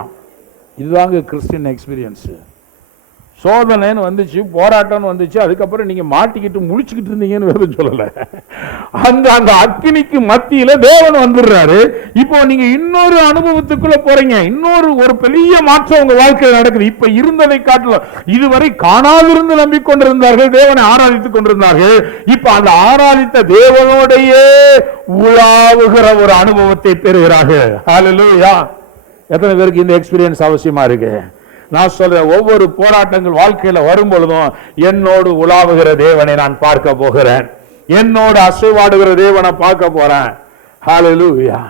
இதுதாங்க கிறிஸ்டியன் எக்ஸ்பீரியன்ஸ். சோதனைன்னு வந்துச்சு, போராட்டம்னு வந்துச்சு, அதுக்கப்புறம் நீங்க மாட்டிக்கிட்டு முழிச்சுக்கிட்டு இருந்தீங்கன்னு வேறு சொல்லல. அந்த அக்கினிக்கு மத்தியில தேவன் வந்துடுறாரு. இப்போ நீங்க இன்னொரு அனுபவத்துக்குள்ள போறீங்க, இன்னொரு ஒரு பெரிய மாற்றம் உங்க வாழ்க்கையில் நடக்குது. இப்ப இருந்ததை காட்டலாம். இதுவரை காணாதிருந்து நம்பிக்கொண்டிருந்தார்கள், தேவனை ஆராதித்துக் கொண்டிருந்தார்கள். இப்ப அந்த ஆராதித்த தேவனோடையே உலாவுகிற ஒரு அனுபவத்தை பெறுகிறார்கள். ஹல்லேலூயா. எத்தனை பேருக்கு இந்த எக்ஸ்பீரியன்ஸ் அவசியமா இருக்கு? நான் சொல்றேன், ஒவ்வொரு போராட்டங்கள் வாழ்க்கையில வரும் பொழுதும் என்னோடு உலாவுகிற தேவனை நான் பார்க்க போகிறேன், என்னோடு அசைவாடுகிற தேவனை பார்க்க போறேன். ஹல்லேலூயா.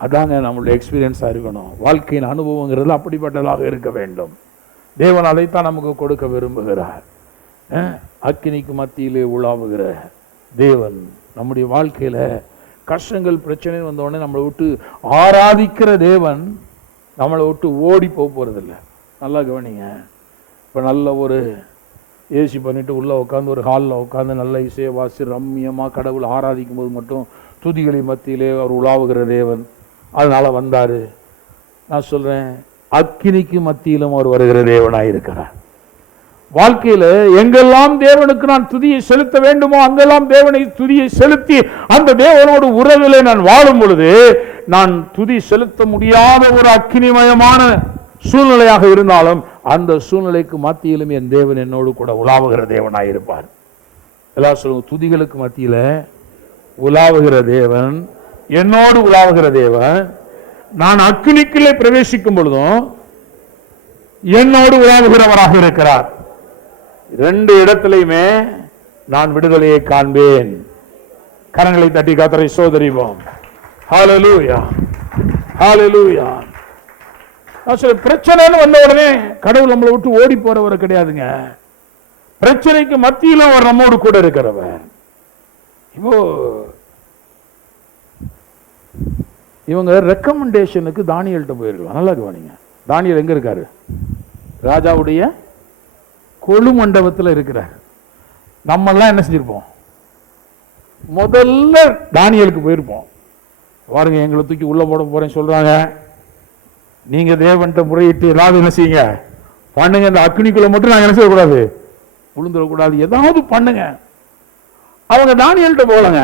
அதாங்க நம்மளுடைய எக்ஸ்பீரியன்ஸா இருக்கணும். வாழ்க்கையின் அனுபவங்கிறது அப்படிப்பட்டதாக இருக்க வேண்டும். தேவன் அதைத்தான் நமக்கு கொடுக்க விரும்புகிறார். அக்கினிக்கு மத்தியிலே உலாவுகிற தேவன் நம்முடைய வாழ்க்கையில கஷ்டங்கள் பிரச்சனை வந்த உடனே நம்மளை விட்டு ஆராதிக்கிற தேவன் நம்மளை விட்டு ஓடி போறதில்லை. நல்லா கவனிங்க. இப்போ நல்ல ஒரு ஏசி பண்ணிட்டு உள்ளே உட்காந்து ஒரு ஹாலில் உட்காந்து நல்ல இசையை வாசி ரம்மியமாக கடவுள் ஆராதிக்கும் போது மட்டும் துதிகளின் மத்தியிலே அவர் உலாவுகிற தேவன் அதனால வந்தார். நான் சொல்கிறேன், அக்கினிக்கு மத்தியிலும் அவர் வருகிற தேவனாக இருக்கிறார். வாழ்க்கையில் எங்கெல்லாம் தேவனுக்கு நான் துதியை செலுத்த வேண்டுமோ அங்கெல்லாம் தேவனை துதியை செலுத்தி அந்த தேவனோடு உறவிலே நான் வாழும் பொழுது நான் துதி செலுத்த முடியாத ஒரு அக்கினிமயமான சூழ்நிலையாக இருந்தாலும் அந்த சூழ்நிலைக்கு மத்தியிலும் என் தேவன் என்னோடு கூட உலாவுகிற தேவனாய் இருப்பார். எல்லாம் சொல்லுங்க, துதிகளுக்கு மத்தியில உலாவுகிற தேவன், என்னோடு உலாவுகிற தேவன். நான் அக்கினிக்குள்ளே பிரவேசிக்கும் பொழுதும் என்னோடு உலாவுகிறவராக இருக்கிறார். 2 இடத்திலையுமே நான் விடுதலையை காண்பேன். கரங்களை தட்டி கர்த்தரை சோதரிவோம். ஹல்லேலூயா, ஹல்லேலூயா. பிரச்சனைன்னு வந்த உடனே கடவுள் நம்மளை விட்டு ஓடி போறவர் கிடையாதுங்க. பிரச்சனைக்கு மத்தியில அவர் நம்மோடு கூட இருக்கிறவர். இப்போ இவங்க ரெக்கமெண்டேஷனுக்கு தானியேல்கிட்ட போயிருக்கலாம். நல்லா கவனிங்க, தானியேல் எங்க இருக்காரு? ராஜாவுடைய கொலு மண்டபத்தில் இருக்கிறார். நம்ம எல்லாம் என்ன செஞ்சிருப்போம்? முதல்ல தானியேலுக்கு போயிருப்போம். பாருங்க, எங்களை தூக்கி உள்ள போட போறேன்னு சொல்றாங்க. நீங்க தேவன்கிட்ட முறையிட்டு ஏதாவது என்ன செய்யுங்க, பண்ணுங்க. இந்த அக்னிக்குள்ள மட்டும் நாங்கள் என்ன செய்யக்கூடாது, விழுந்துடக்கூடாது, ஏதாவது பண்ணுங்க. அவங்க தானியேல்கிட்ட போலங்க,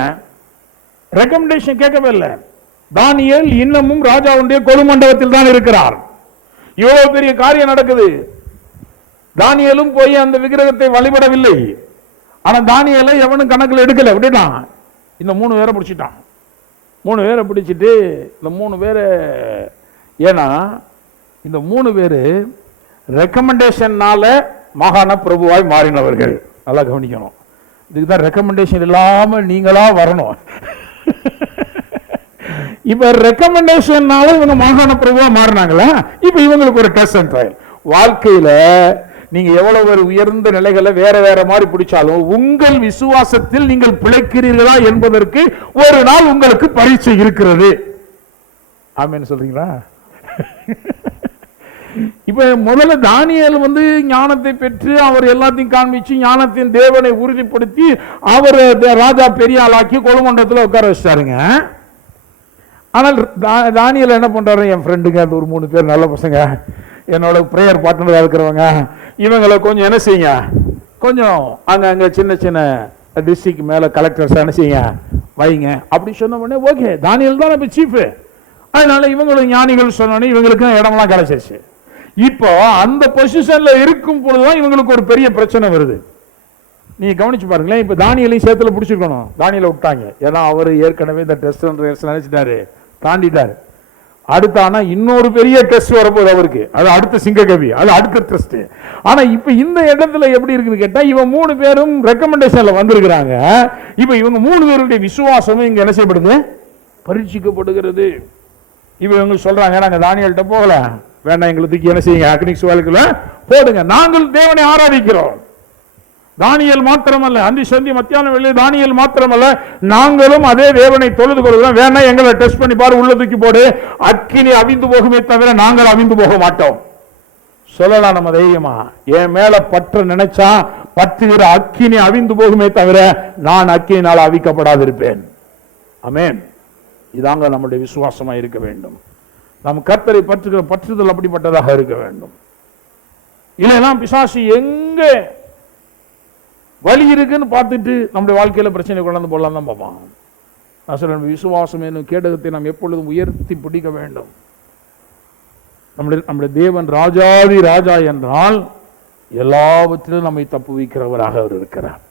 ரெக்கமெண்டேஷன் கேட்கவே இல்லை. தானியேல் இன்னமும் ராஜாவுடைய கொலு மண்டபத்தில் தான் இருக்கிறார். இவ்வளவு பெரிய காரியம் நடக்குது. தானியேலும் போய் அந்த விக்கிரகத்தை வழிபடவில்லை. ஆனா தானியேலை எவனும் கணக்கில் எடுக்கல, விட்டுட்டான். இந்த 3 பேரை பிடிச்சிட்டான். 3 பேரை பிடிச்சிட்டு இந்த 3 பேரை, ஏன்னா இந்த 3 பேரு ரெக்கமெண்டேஷன்னால மாகாண பிரபுவாய் மாறினவர்கள். நல்லா கவனிக்கணும். இதுக்கு தான் ரெக்கமெண்டேஷன் இல்லாம நீங்களா வரணும். இப்ப ரெக்கமெண்டேஷன்னால இவங்க மாகாண பிரபுவா மாறினாங்களா, இப்ப இவங்களுக்கு ஒரு டெஸ்ட் அண்ட் ட்ரையல். வாழ்க்கையில நீங்க எவ்வளவு ஒரு உயர்ந்த நிலைகளை வேற வேற மாதிரி பிடிச்சாலும் உங்கள் விசுவாசத்தில் நீங்கள் பிழைக்கிறீர்களா என்பதற்கு ஒரு நாள் உங்களுக்கு பரீட்சை இருக்கிறது. ஆமென் சொல்றீங்களா? இப்ப முதல்ல தானியேல் ஞானத்தை பெற்று அவர் எல்லாத்தையும் காண்பிச்சு ஞானத்தின் தேவனை உறுதிப்படுத்தி அவர் ராஜா பெரிய ஆளாக்கி கொலுமண்டலத்தில் உட்கார வச்சாருங்க. ஆனால் தானியேல் என்ன பண்றாரு, என் ஃப்ரெண்டுங்க அந்த ஒரு 3 பேர் நல்ல பசங்க, என்னோட பிரேயர் பார்ட்னராக இருக்கிறவங்க, இவங்களை கொஞ்சம் என்ன செய்யுங்க, கொஞ்சம் அங்க சின்ன சின்ன டிஸ்ட்ரிக்ட் மேல கலெக்டர்ஸ் என்ன செய்யுங்க வைங்க அப்படி சொன்ன உடனே ஓகே, தானியேல் தான் இப்ப சீஃப், அதனால இவங்களுக்கு ஞானிகள் சொன்னோன்னே இவங்களுக்கு இடமெல்லாம் கிடைச்சிருச்சு. இப்போ அந்த பொசிஷன்ல இருக்கும் பொழுதுதான் இவங்களுக்கு ஒரு பெரிய பிரச்சனை வருது. நீங்க கவனிச்சு பாருங்களேன். இப்ப தானியேலையும் சேத்துல பிடிச்சிருக்கணும், தானியேலை விட்டாங்க. ஏன்னா அவர் ஏற்கனவே இந்த டெஸ்ட் நினைச்சிட்டாரு, தாண்டிட்டாரு. அடுத்த ஆனா இன்னொரு பெரிய டெஸ்ட் வரப்போகுது அவருக்கு, அது அடுத்த சிங்ககவி, அது அடுத்த டெஸ்ட். ஆனா இப்ப இந்த இடத்துல எப்படி இருக்குன்னு கேட்டா, இவங்க 3 பேரும் ரெக்கமெண்டேஷன்ல வந்திருக்கிறாங்க. இப்ப இவங்க 3 பேருடைய விசுவாசமும் இங்க என்ன செய்யப்படுது, பரீட்சிக்கப்படுகிறது. இப்ப இவங்க சொல்றாங்க, நாங்க தானியேல்கிட்ட போகல, வேண்டாம் எங்களுக்கு என்ன செய்யுங்க அக்னி சுவாலுக்குள்ள போடுங்க, நாங்கள் தேவனை ஆராதிக்கிறோம். தானியேல் மாத்திரமல்ல, அந்தி சந்தி மத்தியானம் வெளியே தானியேல் மாத்திரமல்ல, நாங்களும் அதே தேவனை தொழுது கொள்கிறோம், வேணா எங்களை டெஸ்ட் பண்ணி பாரு, உள்ள தூக்கி போடு, அக்கினி அவிந்து போகுமே தவிர நாங்கள் அவிந்து போக மாட்டோம். சொல்லலாம் நம்ம தைரியமா, என் மேல பற்ற நினைச்சா பற்றுகிற அக்கினி அவிந்து போகுமே தவிர நான் அக்கினினால் அவிக்கப்படாதிருப்பேன். ஆமென். இதாங்க நம்முடைய விசுவாசமா இருக்க வேண்டும். நம் கர்த்தரை பற்றுகிற பற்றுதல் அப்படிப்பட்டதாக இருக்க வேண்டும். இல்லைன்னா பிசாசு எங்க வழி இருக்குன்னு பார்த்துட்டு நம்முடைய வாழ்க்கையில பிரச்சனை கொண்டாந்து போடலாம் தான் பார்ப்பான். நான் சொல்றேன், விசுவாசம் என்னும் கேடகத்தை நாம் எப்பொழுதும் உயர்த்தி பிடிக்க வேண்டும். நம்முடைய தேவன் ராஜாதி ராஜா என்றால் எல்லாவற்றிலும் நம்மை தப்பு வைக்கிறவராக அவர் இருக்கிறார்.